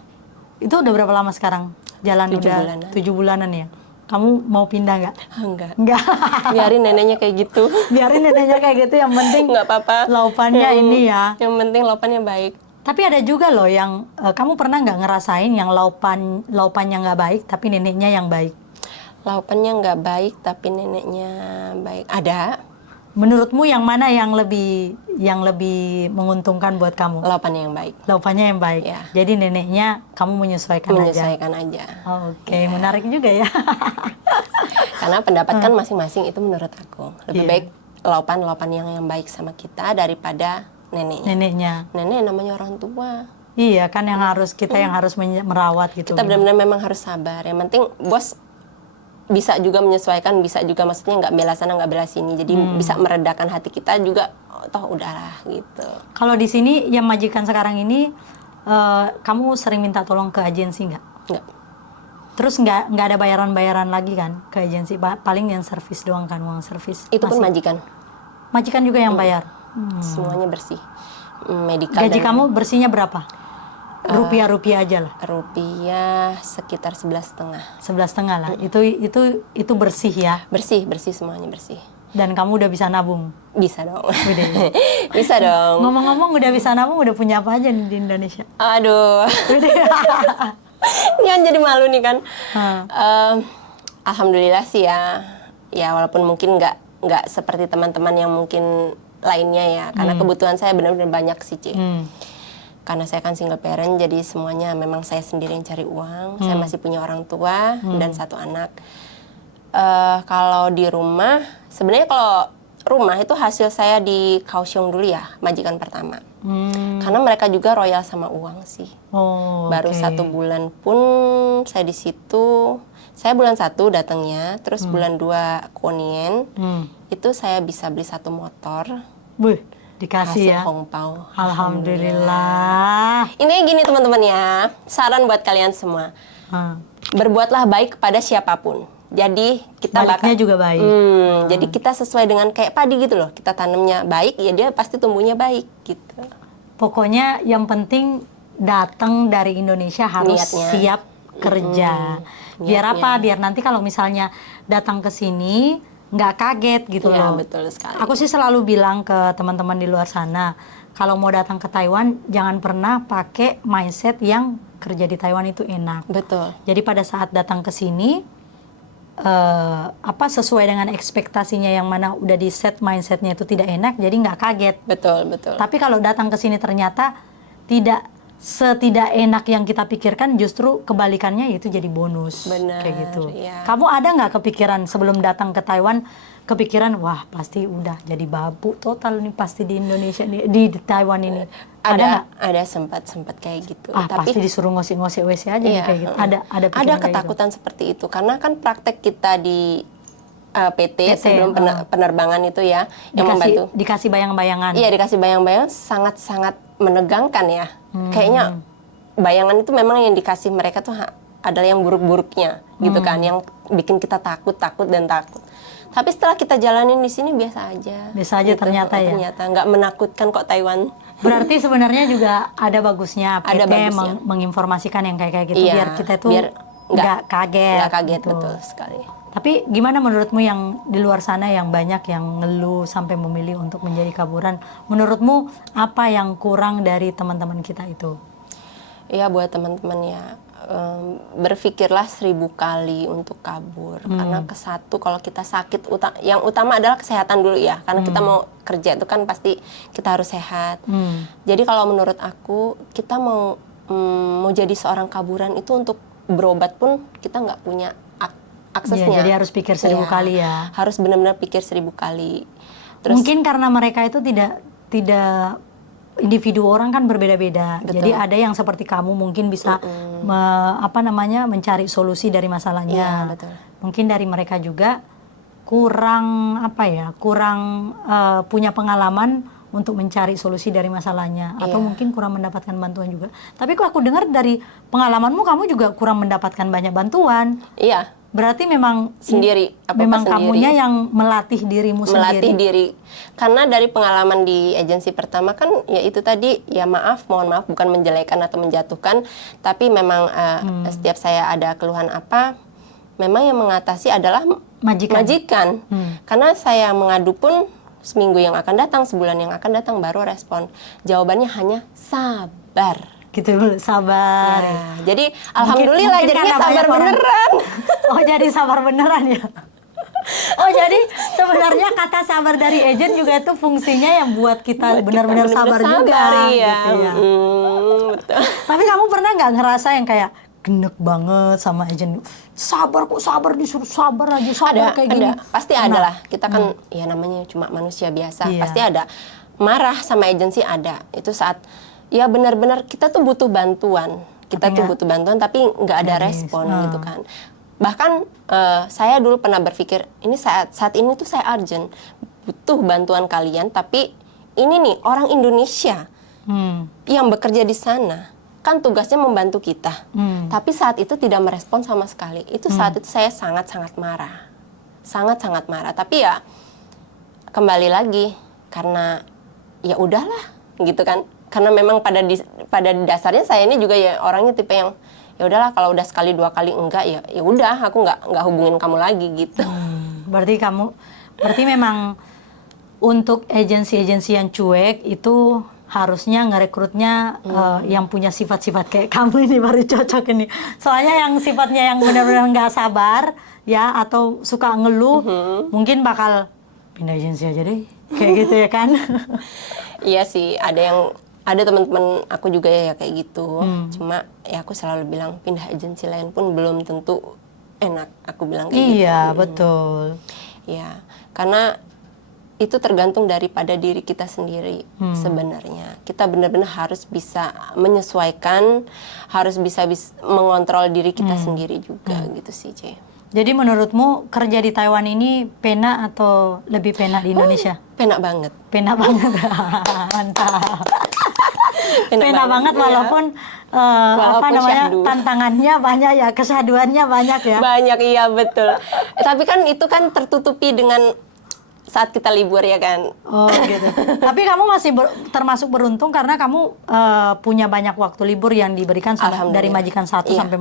Itu udah berapa lama sekarang? Jalan 7 udah bulanan. 7 bulanan ya? Kamu mau pindah nggak? Enggak. Enggak. Biarin neneknya kayak gitu. Biarin neneknya kayak gitu, yang penting nggak apa-apa. Laupannya ini ya. Yang penting laupannya baik. Tapi ada juga loh yang kamu pernah nggak ngerasain yang laupannya nggak baik tapi neneknya yang baik? Laupannya nggak baik tapi neneknya baik. Ada. Menurutmu yang mana yang lebih menguntungkan buat kamu? Laupannya yang baik. Laupannya yang baik. Ya. Jadi neneknya kamu menyesuaikan aja. Oh, oke, menarik juga ya. Karena pendapat kan masing-masing itu menurut aku. Lebih baik laupan yang baik sama kita daripada neneknya. Nenek namanya orang tua. Iya, kan yang harus kita yang harus merawat gitu. Kita benar-benar memang harus sabar. Yang penting bos bisa juga menyesuaikan, bisa juga maksudnya nggak bela sana nggak bela sini, jadi bisa meredakan hati kita juga, toh udahlah gitu. Kalau di sini yang majikan sekarang ini, kamu sering minta tolong ke agensi nggak? Nggak. Terus nggak ada bayaran lagi kan ke agensi? Paling yang servis doang kan, uang servis. Itu pun majikan. Majikan juga yang bayar? Semuanya bersih. Medical. Gaji kamu bersihnya berapa? Rupiah aja lah. Rupiah sekitar 11,5. 11,5 lah. Itu bersih ya? Bersih semuanya bersih. Dan kamu udah bisa nabung? Bisa dong. Udah. Bisa dong. Ngomong-ngomong udah bisa nabung, udah punya apa aja nih di Indonesia? Aduh. Ini kan jadi malu nih kan. Alhamdulillah sih ya. Ya walaupun mungkin nggak seperti teman-teman yang mungkin lainnya ya. Karena kebutuhan saya benar-benar banyak sih, Ci. Karena saya kan single parent, jadi semuanya memang saya sendiri yang cari uang. Saya masih punya orang tua dan 1 anak. Kalau di rumah, sebenarnya kalau rumah itu hasil saya di Kaohsiung dulu ya, majikan pertama. Karena mereka juga royal sama uang sih. Baru 1 bulan pun saya di situ. Saya bulan 1 datangnya, terus bulan 2 Kuonien, itu saya bisa beli 1 motor. Dikasih ya? Hongpao. Alhamdulillah. Intinya gini teman-teman ya, saran buat kalian semua. Berbuatlah baik kepada siapapun. Jadi kita baliknya juga baik. Jadi kita sesuai dengan kayak padi gitu loh. Kita tanamnya baik, ya dia pasti tumbuhnya baik gitu. Pokoknya yang penting datang dari Indonesia harus niatnya. siap kerja. Biar Niatnya. apa? Biar nanti kalau misalnya datang ke sini nggak kaget gitu Iya, loh. betul sekali. Aku sih selalu bilang ke teman-teman di luar sana, kalau mau datang ke Taiwan jangan pernah pakai mindset yang kerja di Taiwan itu enak. Betul. Jadi pada saat datang ke sini sesuai dengan ekspektasinya yang mana udah di set mindsetnya itu tidak enak, jadi nggak kaget. Betul, betul. Tapi kalau datang ke sini ternyata tidak setidak enak yang kita pikirkan, justru kebalikannya itu jadi bonus. Benar, kayak gitu. iya. Kamu ada nggak kepikiran sebelum datang ke Taiwan, kepikiran wah pasti udah jadi babu total nih pasti di Indonesia nih, di Taiwan ini? Ada nggak? Ada sempat kayak gitu. Pasti disuruh ngosek-ngosek WC aja nih Iya, kayak gitu. Ada pikiran kayak gitu? ketakutan seperti itu karena kan praktek kita di PT sebelum penerbangan itu ya yang membantu. Dikasih bayang-bayangan. Iya, dikasih bayang-bayang sangat-sangat menegangkan ya. Kayaknya bayangan itu memang yang dikasih mereka tuh adalah yang buruk-buruknya gitu kan, yang bikin kita takut. Tapi setelah kita jalanin di sini biasa aja. Biasa aja gitu. ternyata ya. Ternyata nggak menakutkan kok Taiwan. Berarti sebenarnya juga ada bagusnya PT Ada bagusnya. Menginformasikan yang kayak gitu Iya, biar kita tuh biar nggak kaget. Nggak kaget, gitu. betul sekali. Tapi gimana menurutmu yang di luar sana yang banyak yang ngeluh sampai memilih untuk menjadi kaburan? Menurutmu apa yang kurang dari teman-teman kita itu? Iya, buat teman-teman ya, berpikirlah 1000 kali untuk kabur. Karena kesatu kalau kita sakit, yang utama adalah kesehatan dulu ya. Karena kita mau kerja itu kan pasti kita harus sehat. Jadi kalau menurut aku, kita mau jadi seorang kaburan itu untuk berobat pun kita nggak punya aksesnya. Iya, jadi harus pikir 1000 kali ya. Harus benar-benar pikir 1000 kali. Terus, mungkin karena mereka itu tidak individu orang kan berbeda-beda. Jadi ada yang seperti kamu mungkin bisa mencari solusi dari masalahnya. Iya, betul. Mungkin dari mereka juga kurang punya pengalaman untuk mencari solusi dari masalahnya, atau mungkin kurang mendapatkan bantuan juga. Tapi kok aku dengar dari pengalamanmu kamu juga kurang mendapatkan banyak bantuan. Iya. Berarti memang sendiri, memang kamunya yang melatih dirimu sendiri. Melatih diri. Karena dari pengalaman di agensi pertama kan ya itu tadi ya mohon maaf bukan menjelekan atau menjatuhkan, tapi memang setiap saya ada keluhan apa, memang yang mengatasi adalah majikan. Karena saya mengadu pun seminggu yang akan datang, sebulan yang akan datang baru respon. Jawabannya hanya sabar. Gitu, sabar. Ya, jadi alhamdulillah jadinya sabar beneran. Oh, jadi sabar beneran ya. Oh, jadi sebenarnya kata sabar dari agent juga itu fungsinya yang buat kita benar-benar sabar juga. Ya. Gitu ya. Betul. Tapi kamu pernah nggak ngerasa yang kayak genek banget sama agent? Sabar disuruh sabar aja, sabar kayak gini. Pasti ada lah. Kita kan ya namanya cuma manusia biasa. Iya. Pasti ada. Marah sama agensi ada. Itu saat ya benar-benar kita tuh butuh bantuan. Tapi nggak ada respon gitu kan. Bahkan saya dulu pernah berpikir, ini saat ini tuh saya urgent, butuh bantuan kalian, tapi ini nih orang Indonesia yang bekerja di sana, kan tugasnya membantu kita. Tapi saat itu tidak merespon sama sekali. Saat itu saya sangat-sangat marah. Sangat-sangat marah. Tapi ya kembali lagi, karena ya udahlah gitu kan. Karena memang pada dasarnya saya ini juga ya orangnya tipe yang ya udahlah kalau udah sekali 2 kali enggak ya udah aku nggak hubungin kamu lagi gitu. Berarti memang untuk agensi-agensi yang cuek itu harusnya ngerekrutnya yang punya sifat-sifat kayak kamu ini baru cocok ini. Soalnya yang sifatnya yang benar-benar nggak sabar ya atau suka ngeluh mungkin bakal pindah agensi aja deh kayak gitu ya kan. Iya sih, ada teman-teman aku juga ya kayak gitu. Cuma ya aku selalu bilang pindah agensi lain pun belum tentu enak. Aku bilang kayak gitu. Iya, betul. Ya, karena itu tergantung daripada diri kita sendiri sebenarnya. Kita benar-benar harus bisa menyesuaikan, harus bisa mengontrol diri kita sendiri juga gitu sih, C. Jadi menurutmu kerja di Taiwan ini pena atau lebih pena di Indonesia? Pena banget. Pena banget. Mantap. Pena banget walaupun syahdu. tantangannya banyak ya, kesahduannya banyak ya. Banyak, iya betul. Tapi kan itu kan tertutupi dengan saat kita libur ya kan. Oh gitu. Tapi kamu masih termasuk beruntung karena kamu punya banyak waktu libur yang diberikan dari majikan satu sampai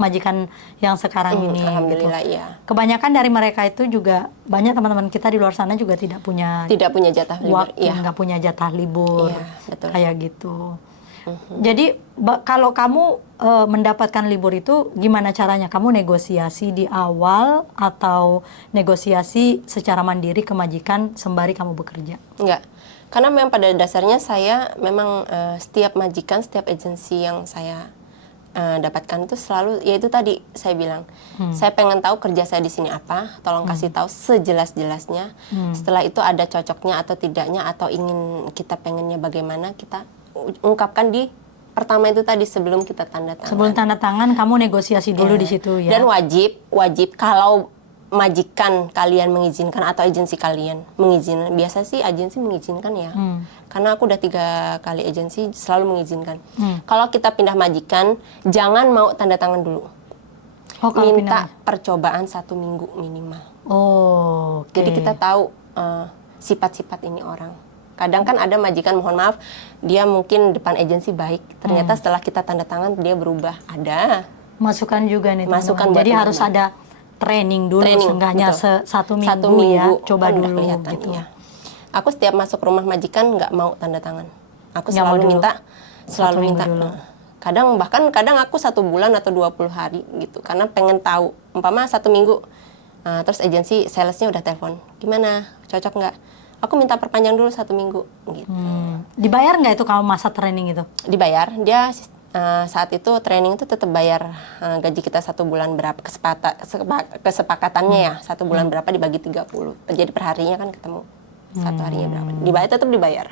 majikan yang sekarang ini. Alhamdulillah gitu. iya. Kebanyakan dari mereka itu juga banyak teman-teman kita di luar sana juga tidak punya jatah libur. Waktu, nggak punya jatah libur. Iya, betul. Kayak gitu. Jadi kalau kamu mendapatkan libur itu gimana caranya? Kamu negosiasi di awal atau negosiasi secara mandiri ke majikan sembari kamu bekerja? Enggak, karena memang pada dasarnya saya memang setiap majikan, setiap agensi yang saya dapatkan itu selalu, yaitu tadi saya bilang, saya pengen tahu kerja saya di sini apa, tolong kasih tahu sejelas-jelasnya. Setelah itu ada cocoknya atau tidaknya, atau ingin kita pengennya bagaimana, kita ungkapkan di pertama itu tadi sebelum kita tanda tangan. Sebelum tanda tangan kamu negosiasi dulu di situ ya. Dan wajib kalau majikan kalian mengizinkan atau agensi kalian mengizinkan. Biasa sih agensi mengizinkan ya. Karena aku udah 3 kali agensi selalu mengizinkan. Kalau kita pindah majikan, jangan mau tanda tangan dulu. Minta percobaan 1 minggu minimal. Oh, okay. Jadi kita tahu sifat-sifat ini orang. Kadang kan ada majikan, mohon maaf, dia mungkin depan agensi baik, ternyata setelah kita tanda tangan dia berubah. Ada masukan juga nih, masukan. Jadi harus ada training dulu, seenggaknya 1 minggu ya, coba dulu gitu. Ya. Aku setiap masuk rumah majikan nggak mau tanda tangan. Aku selalu minta. Kadang aku 1 bulan atau 20 hari gitu, karena pengen tahu. Umpama 1 minggu, terus agensi salesnya udah telepon, gimana, cocok nggak? Aku minta perpanjang dulu 1 minggu gitu. Dibayar nggak itu kamu masa training itu? Dibayar. Dia saat itu training itu tetap bayar gaji kita 1 bulan berapa, kesepakatannya ya 1 bulan berapa dibagi 30. Jadi perharinya kan ketemu 1 harinya berapa. Dibayar, tetap dibayar.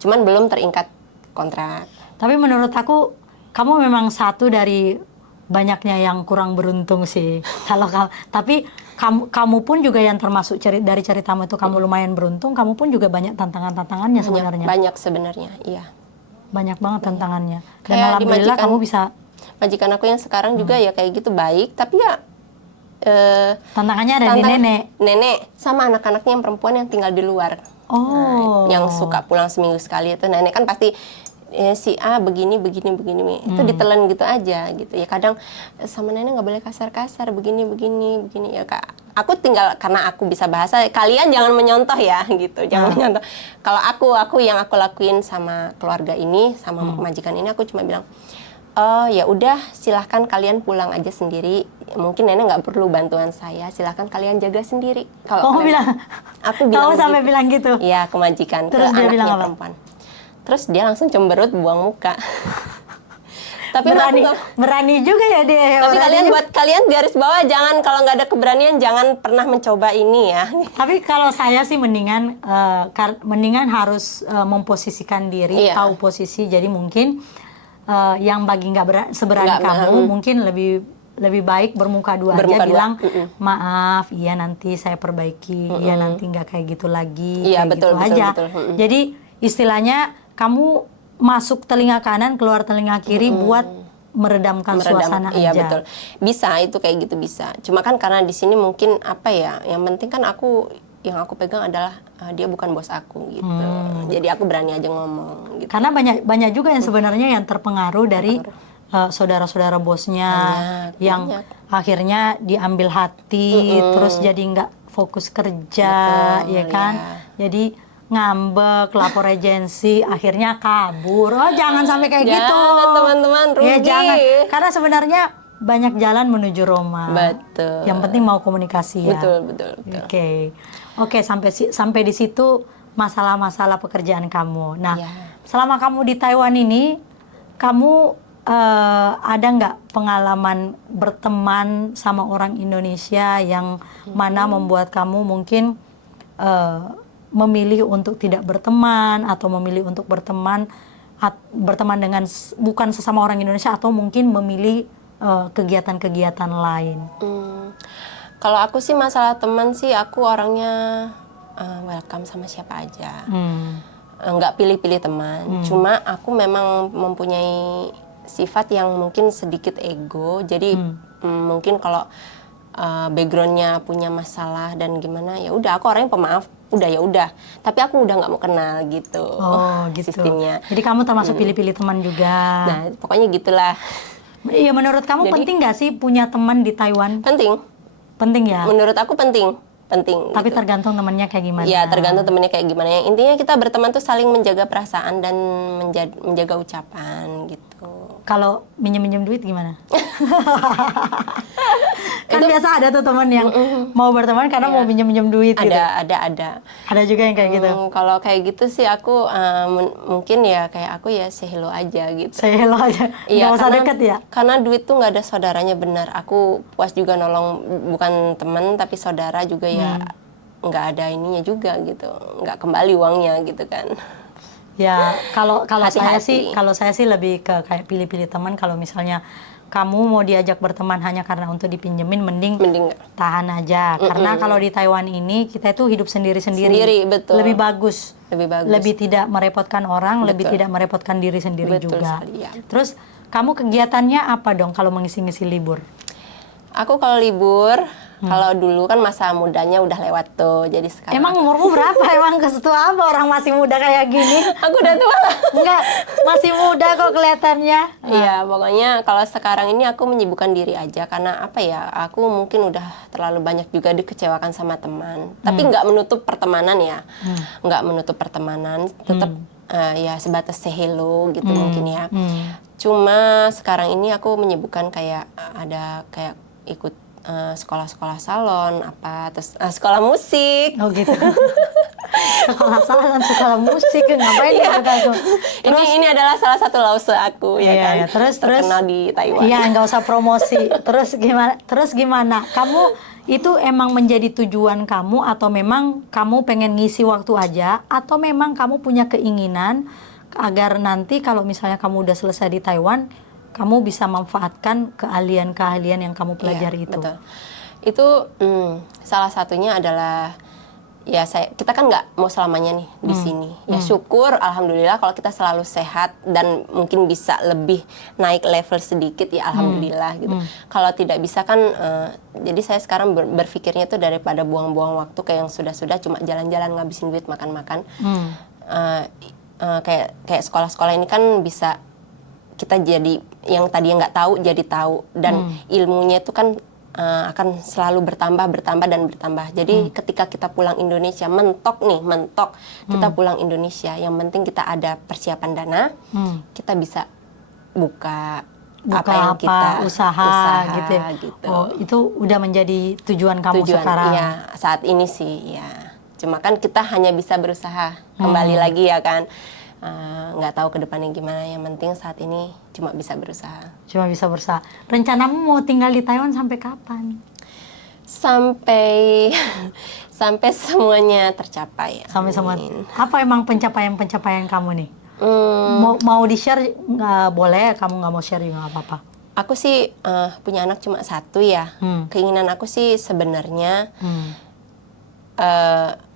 Cuman belum terikat kontrak. Tapi menurut aku kamu memang satu dari banyaknya yang kurang beruntung sih. Tapi kamu pun juga yang termasuk dari ceritamu itu kamu lumayan beruntung. Kamu pun juga banyak tantangannya sebenarnya. Banyak sebenarnya, iya. Banyak banget tantangannya. Dan kayak alhamdulillah kamu bisa. Majikan aku yang sekarang juga ya kayak gitu baik, tapi ya tantangannya ada di nenek sama anak-anaknya yang perempuan yang tinggal di luar. Yang suka pulang seminggu sekali itu nenek kan pasti si A begini itu ditelan gitu aja gitu ya. Kadang sama nenek nggak boleh kasar-kasar, begini ya Kak. Aku tinggal, karena aku bisa bahasa, kalian jangan menyontoh ya gitu, jangan menyontoh. Kalau aku yang aku lakuin sama keluarga ini, sama majikan ini, aku cuma bilang, ya udah silahkan kalian pulang aja sendiri. Mungkin nenek nggak perlu bantuan saya, silahkan kalian jaga sendiri. Kalau aku bilang sampai gitu. Bilang gitu? Iya, ke majikan, terus ke anaknya perempuan. Terus dia langsung cemberut, buang muka. Tapi berani juga ya dia. Tapi buat kalian garis bawah, jangan, kalau nggak ada keberanian jangan pernah mencoba ini ya. Tapi kalau saya sih mendingan harus memposisikan diri, tahu posisi. Jadi mungkin yang bagi nggak seberani kamu mungkin lebih baik bermuka dua aja, bilang maaf, iya nanti saya perbaiki, iya nanti nggak kayak gitu lagi, iya, kayak betul, gitu aja. Jadi istilahnya kamu masuk telinga kanan, keluar telinga kiri buat meredamkan suasana aja. Iya betul, bisa itu kayak gitu bisa. Cuma kan karena di sini mungkin apa ya, yang penting kan yang aku pegang adalah dia bukan bos aku gitu. Jadi aku berani aja ngomong. Gitu. Karena banyak juga yang sebenarnya yang terpengaruh dari saudara-saudara bosnya yang akhirnya diambil hati, terus jadi nggak fokus kerja, ya kan? Jadi ngambek, lapor agensi, akhirnya kabur. Oh, jangan sampai kayak gitu. Teman-teman, rugi. Ya, jangan. Karena sebenarnya banyak jalan menuju Roma. Betul. Yang penting mau komunikasi ya. Betul. Oke, sampai di situ masalah-masalah pekerjaan kamu. Nah, selama kamu di Taiwan ini, kamu ada nggak pengalaman berteman sama orang Indonesia yang mana membuat kamu mungkin memilih untuk tidak berteman, atau memilih untuk berteman dengan bukan sesama orang Indonesia, atau mungkin memilih kegiatan-kegiatan lain? Kalau aku sih masalah teman sih, aku orangnya welcome sama siapa aja, nggak pilih-pilih teman. Cuma aku memang mempunyai sifat yang mungkin sedikit ego, jadi mungkin kalau backgroundnya punya masalah dan gimana, ya udah aku orangnya pemaaf. udah ya udah. Tapi aku udah nggak mau kenal gitu. Oh gitu. Sistemnya. Jadi kamu termasuk pilih-pilih teman juga. Nah pokoknya gitulah. Iya, menurut kamu Jadi- penting nggak sih punya teman di Taiwan? Penting. Penting ya. Menurut aku penting. Tapi gitu. tergantung temannya kayak gimana. Ya tergantung temennya kayak gimana. Yang intinya kita berteman tuh saling menjaga perasaan dan menjaga ucapan gitu. Kalau minjem-minjem duit gimana? Kan biasa ada tuh teman yang mau berteman karena mau minjem-minjem duit gitu. Ada. Ada juga yang kayak gitu. Kalau kayak gitu sih aku mungkin ya kayak aku ya say hello aja gitu. Saya hello aja. Iya, Nggak usah karena, deket ya. Karena duit tuh nggak ada saudaranya benar. Aku puas juga nolong bukan teman tapi saudara juga ya nggak ada ininya juga gitu. Nggak kembali uangnya gitu kan. Ya, kalau Hati-hati. saya sih lebih ke kayak pilih-pilih teman. Kalau misalnya kamu mau diajak berteman hanya karena untuk dipinjemin, mending Mending nggak. tahan aja. Karena kalau di Taiwan ini kita itu hidup sendiri-sendiri. Sendiri, betul. Lebih bagus. Lebih bagus. Lebih tidak merepotkan orang, lebih Betul. tidak merepotkan diri sendiri Betul juga. sekali, ya. Terus kamu kegiatannya apa dong kalau mengisi-ngisi libur? Aku kalau libur, kalau dulu kan masa mudanya udah lewat tuh, jadi sekarang. Emang umurmu berapa? Emang kesetua apa orang masih muda kayak gini? Aku udah tua. Enggak, masih muda kok kelihatannya. Iya, pokoknya kalau sekarang ini aku menyibukkan diri aja karena apa ya? Aku mungkin udah terlalu banyak juga dikecewakan sama teman. Tapi nggak menutup pertemanan ya, nggak menutup pertemanan. Tetap ya sebatas say hello gitu mungkin ya. Cuma sekarang ini aku menyibukkan kayak ada kayak ikut sekolah-sekolah salon apa terus sekolah musik. Oh gitu. Sekolah salon, sekolah musik, ngapain ya aku? Ini adalah salah satu lause aku ya Iya, kan. iya. Terus terkenal di Taiwan. Iya, nggak usah promosi. Terus gimana? Kamu itu emang menjadi tujuan kamu atau memang kamu pengen ngisi waktu aja atau memang kamu punya keinginan agar nanti kalau misalnya kamu udah selesai di Taiwan, kamu bisa manfaatkan keahlian-keahlian yang kamu pelajari itu. Betul. Itu salah satunya adalah ya kita kan nggak mau selamanya nih di sini. Ya syukur alhamdulillah kalau kita selalu sehat dan mungkin bisa lebih naik level sedikit ya alhamdulillah gitu. Kalau tidak bisa kan jadi saya sekarang berpikirnya tuh daripada buang-buang waktu kayak yang sudah-sudah cuma jalan-jalan ngabisin duit makan-makan. Kayak sekolah-sekolah ini kan bisa kita jadi yang tadinya nggak tahu jadi tahu dan ilmunya itu kan akan selalu bertambah dan bertambah. Jadi ketika kita pulang Indonesia mentok kita pulang Indonesia, yang penting kita ada persiapan dana, kita bisa buka apa yang kita usaha gitu ya. gitu. Oh, itu udah menjadi tujuan kamu sekarang. Iya, saat ini sih ya. Cuma kan kita hanya bisa berusaha kembali lagi ya kan. Nggak tahu ke depannya gimana, yang penting saat ini cuma bisa berusaha. Cuma bisa berusaha. Rencanamu mau tinggal di Taiwan sampai kapan? Sampai semuanya tercapai. Sampai semua. Amin. Apa emang pencapaian kamu nih? Mau di-share nggak boleh, kamu nggak mau share juga nggak apa-apa. Aku sih punya anak cuma satu ya. Keinginan aku sih sebenarnya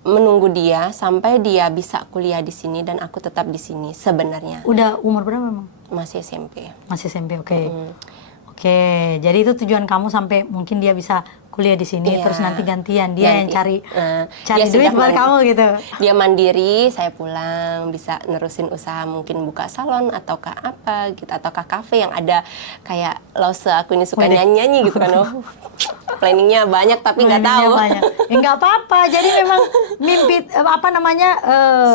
menunggu dia sampai dia bisa kuliah di sini dan aku tetap di sini sebenarnya. Udah umur berapa memang? Masih SMP. Masih SMP, oke. Oke, jadi itu tujuan kamu sampai mungkin dia bisa kuliah di sini, Iya. terus nanti gantian dia yang cari dia duit sudah buat kamu gitu. Dia mandiri, saya pulang bisa nerusin usaha mungkin buka salon ataukah apa gitu, ataukah kafe yang ada kayak lause aku ini suka nyanyi gitu kan. Planningnya banyak tapi nggak tahu. Banyak. Nggak apa-apa. Jadi memang mimpi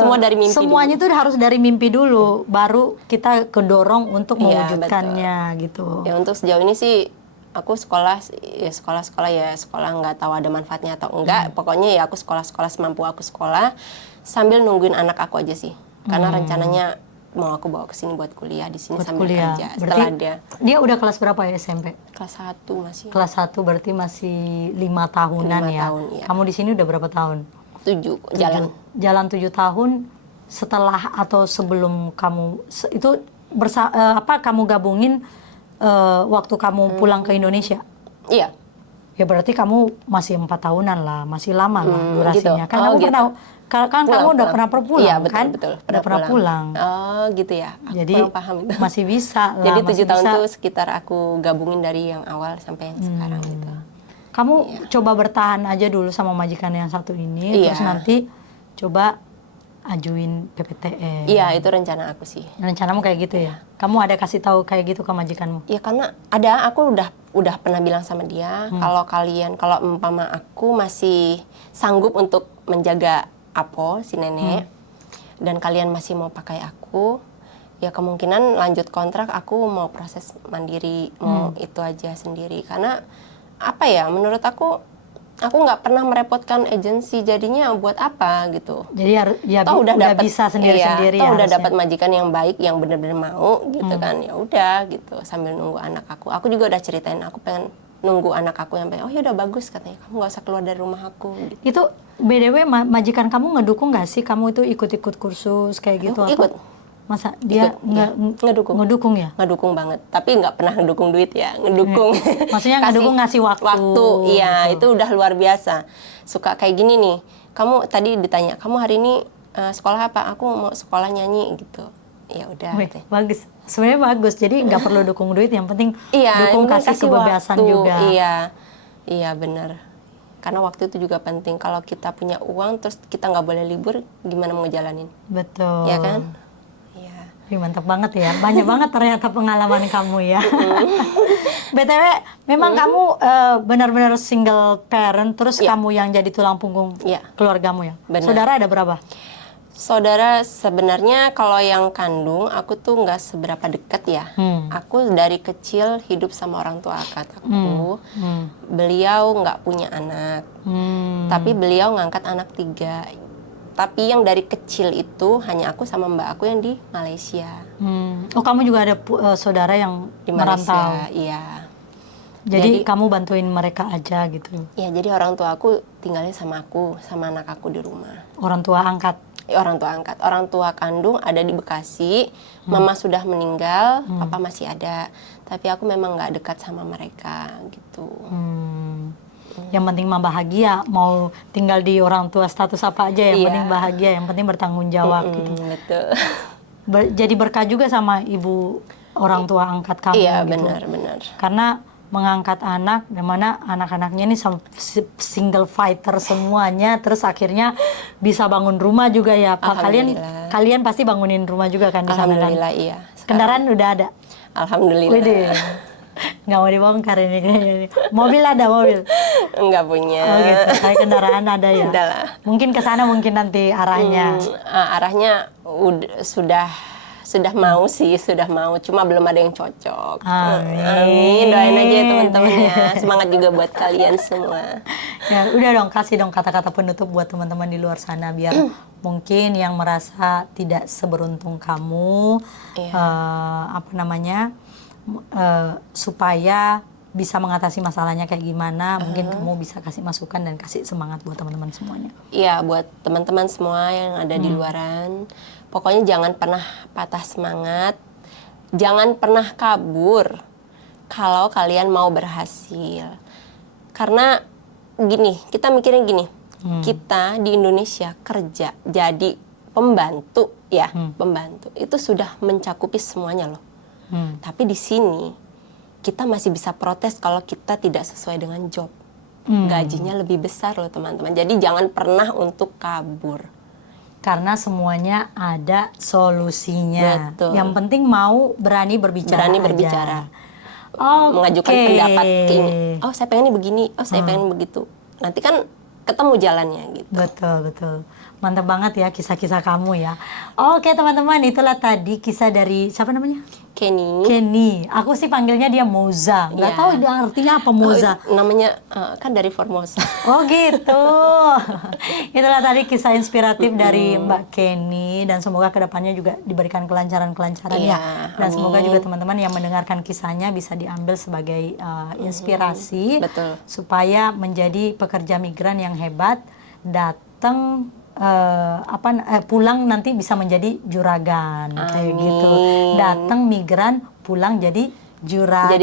Semua dari mimpi semuanya itu harus dari mimpi dulu, baru kita kedorong untuk Iya, mewujudkannya gitu. Ya untuk sejauh ini sih aku sekolah nggak tahu ada manfaatnya atau enggak. Pokoknya ya aku sekolah semampu aku sekolah sambil nungguin anak aku aja sih. Karena rencananya mau aku bawa ke sini buat kuliah di sini Buat sambil kuliah. kerja. Berarti Setelah dia udah kelas berapa ya SMP? kelas 1 masih. Kelas 1 berarti masih 5 tahunan 5 ya. tahun, iya. Kamu di sini udah berapa tahun? 7 jalan. Jalan 7 tahun setelah atau sebelum kamu itu kamu gabungin waktu kamu pulang ke Indonesia? Iya. Ya berarti kamu masih 4 tahunan lah, masih lama lah durasinya. gitu. Kan Oh, kamu gitu. kamu udah pernah pulang Iya, betul, kan? betul. Udah pernah pulang. Oh gitu ya. Aku Jadi kurang paham itu. masih bisa lah. Jadi masih 7 tahun bisa. tuh sekitar aku gabungin dari yang awal sampai yang sekarang gitu. Kamu coba bertahan aja dulu sama majikan yang satu ini, Iya. terus nanti coba ajuin PPTN. Iya, itu rencana aku sih. Rencanamu kayak gitu ya? Kamu ada kasih tahu kayak gitu ke majikanmu? Ya karena aku udah pernah bilang sama dia, kalau umpama aku masih sanggup untuk menjaga Apo si nenek, dan kalian masih mau pakai aku, ya kemungkinan lanjut kontrak aku mau proses mandiri, mau itu aja sendiri. Karena apa ya, menurut aku nggak pernah merepotkan agensi, jadinya buat apa gitu. Jadi ya toh udah dapet, bisa sendiri-sendiri toh ya, udah harusnya. dapat majikan yang baik, yang benar-benar mau gitu kan. Ya udah gitu, sambil nunggu anak aku. Aku juga udah ceritain aku pengen nunggu anak aku yang pengen, oh ya udah bagus katanya, kamu nggak usah keluar dari rumah aku gitu. Itu BTW majikan kamu ngedukung nggak sih kamu itu ikut-ikut kursus kayak gitu? Ikut. Masa dia ngedukung ya? Ngedukung banget, tapi nggak pernah ngedukung duit ya, ngedukung. Maksudnya ngedukung ngasih waktu. Iya, gitu. itu udah luar biasa. Suka kayak gini nih, kamu tadi ditanya, kamu hari ini sekolah apa? Aku mau sekolah nyanyi gitu. Ya udah. Gitu. Bagus, sebenarnya bagus. Jadi nggak perlu dukung duit, yang penting dukung kasih kebebasan waktu. juga. Iya benar. Karena waktu itu juga penting. Kalau kita punya uang, terus kita nggak boleh libur, gimana mau ngejalanin? Betul. Ya kan? Mantap banget ya, banyak banget ternyata pengalaman kamu ya. BTW, memang kamu benar-benar single parent, terus kamu yang jadi tulang punggung keluargamu ya? Benar. Saudara ada berapa? Saudara sebenarnya kalau yang kandung, aku tuh nggak seberapa deket ya. Aku dari kecil hidup sama orang tua angkat aku. Beliau nggak punya anak, tapi beliau ngangkat anak 3. Tapi yang dari kecil itu hanya aku sama mbak aku yang di Malaysia. Oh, kamu juga ada saudara yang di Malaysia, merantau? Iya. Jadi kamu bantuin mereka aja gitu? Ya, jadi orang tua aku tinggalnya sama aku, sama anak aku di rumah. Orang tua angkat? Orang tua angkat. Orang tua kandung ada di Bekasi, mama sudah meninggal, papa masih ada. Tapi aku memang nggak dekat sama mereka gitu. Yang penting mah bahagia, mau tinggal di orang tua status apa aja, yang penting bahagia, yang penting bertanggung jawab gitu. Betul. Jadi berkah juga sama ibu orang tua angkat kamu. Iya, gitu. benar. Karena mengangkat anak, dimana anak-anaknya ini single fighter semuanya, terus akhirnya bisa bangun rumah juga ya. Pak, kalian pasti bangunin rumah juga kan di sana kan? Alhamdulillah, iya. Kendaraan udah ada? Alhamdulillah. Widih. Nggak mau dibongkar ini kayaknya. Mobil ada, mobil? Nggak punya. Oh gitu, kayak kendaraan ada ya? Udah lah. Mungkin ke sana mungkin nanti arahnya. Arahnya sudah mau sih, sudah mau. Cuma belum ada yang cocok. Amin. Doain aja ya teman-teman ya. Semangat juga buat kalian semua. Ya, udah dong, kasih dong kata-kata penutup buat teman-teman di luar sana biar mungkin yang merasa tidak seberuntung kamu, supaya bisa mengatasi masalahnya kayak gimana, mungkin kamu bisa kasih masukan dan kasih semangat buat teman-teman semuanya. Iya, buat teman-teman semua yang ada di luaran, pokoknya jangan pernah patah semangat, jangan pernah kabur kalau kalian mau berhasil. Karena gini, kita mikirnya gini, kita di Indonesia kerja jadi pembantu ya, pembantu itu sudah mencakupi semuanya loh. Tapi di sini kita masih bisa protes kalau kita tidak sesuai dengan job. Gajinya lebih besar loh teman-teman. Jadi jangan pernah untuk kabur. Karena semuanya ada solusinya. Betul. Yang penting mau berani berbicara. Berani berbicara. Mengajukan pendapat keinginan. Oh, saya pengen begini. Oh, saya pengen begitu. Nanti kan ketemu jalannya gitu. Betul. Mantap banget ya kisah-kisah kamu ya. Oke teman-teman, itulah tadi kisah dari siapa namanya? Kenny. Aku sih panggilnya dia Moza. Nggak tahu dia artinya apa Moza. Namanya kan dari Formosa. Oh gitu. Itulah tadi kisah inspiratif dari Mbak Kenny, dan semoga kedepannya juga diberikan kelancaran-kelancaran ya. Dan semoga juga teman-teman yang mendengarkan kisahnya bisa diambil sebagai inspirasi. Betul. Supaya menjadi pekerja migran yang hebat, datang pulang nanti bisa menjadi juragan. Kayak gitu. Datang migran, pulang jadi juragan.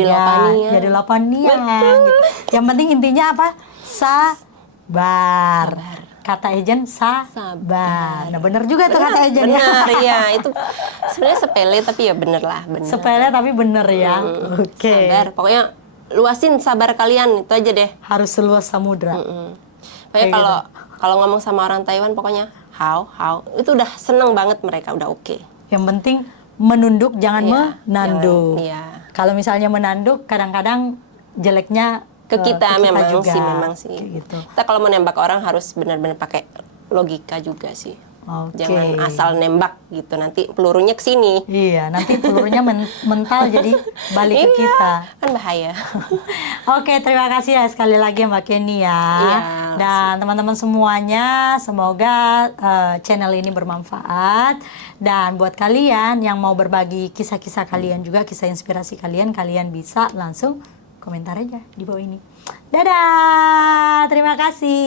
Jadi Lopania. Gitu. Yang penting intinya apa? Sabar. Kata Ejen sabar. Nah bener juga tuh kata Ejen. Bener ya. Itu sebenarnya sepele tapi ya bener lah. Sepele tapi bener ya. Oke. Sabar. Pokoknya luasin sabar kalian, itu aja deh. Harus seluas samudra. Pokoknya kalau ngomong sama orang Taiwan, pokoknya how itu udah seneng banget mereka, udah oke. Yang penting menunduk, jangan Iya, menanduk. iya. Kalau misalnya menanduk, kadang-kadang jeleknya Ke kita memang juga. memang sih. Kayak gitu. Kita kalau mau nembak orang harus benar-benar pakai logika juga sih. Oke. Jangan asal nembak gitu, nanti pelurunya ke sini. Iya, nanti pelurunya mental jadi balik ke Iya, kita. kan bahaya. Oke, terima kasih ya sekali lagi Mbak Kenny ya. Iya, Dan teman-teman semuanya, semoga channel ini bermanfaat. Dan buat kalian yang mau berbagi kisah-kisah kalian juga, kisah inspirasi kalian, kalian bisa langsung komentar aja di bawah ini. Dadah, terima kasih.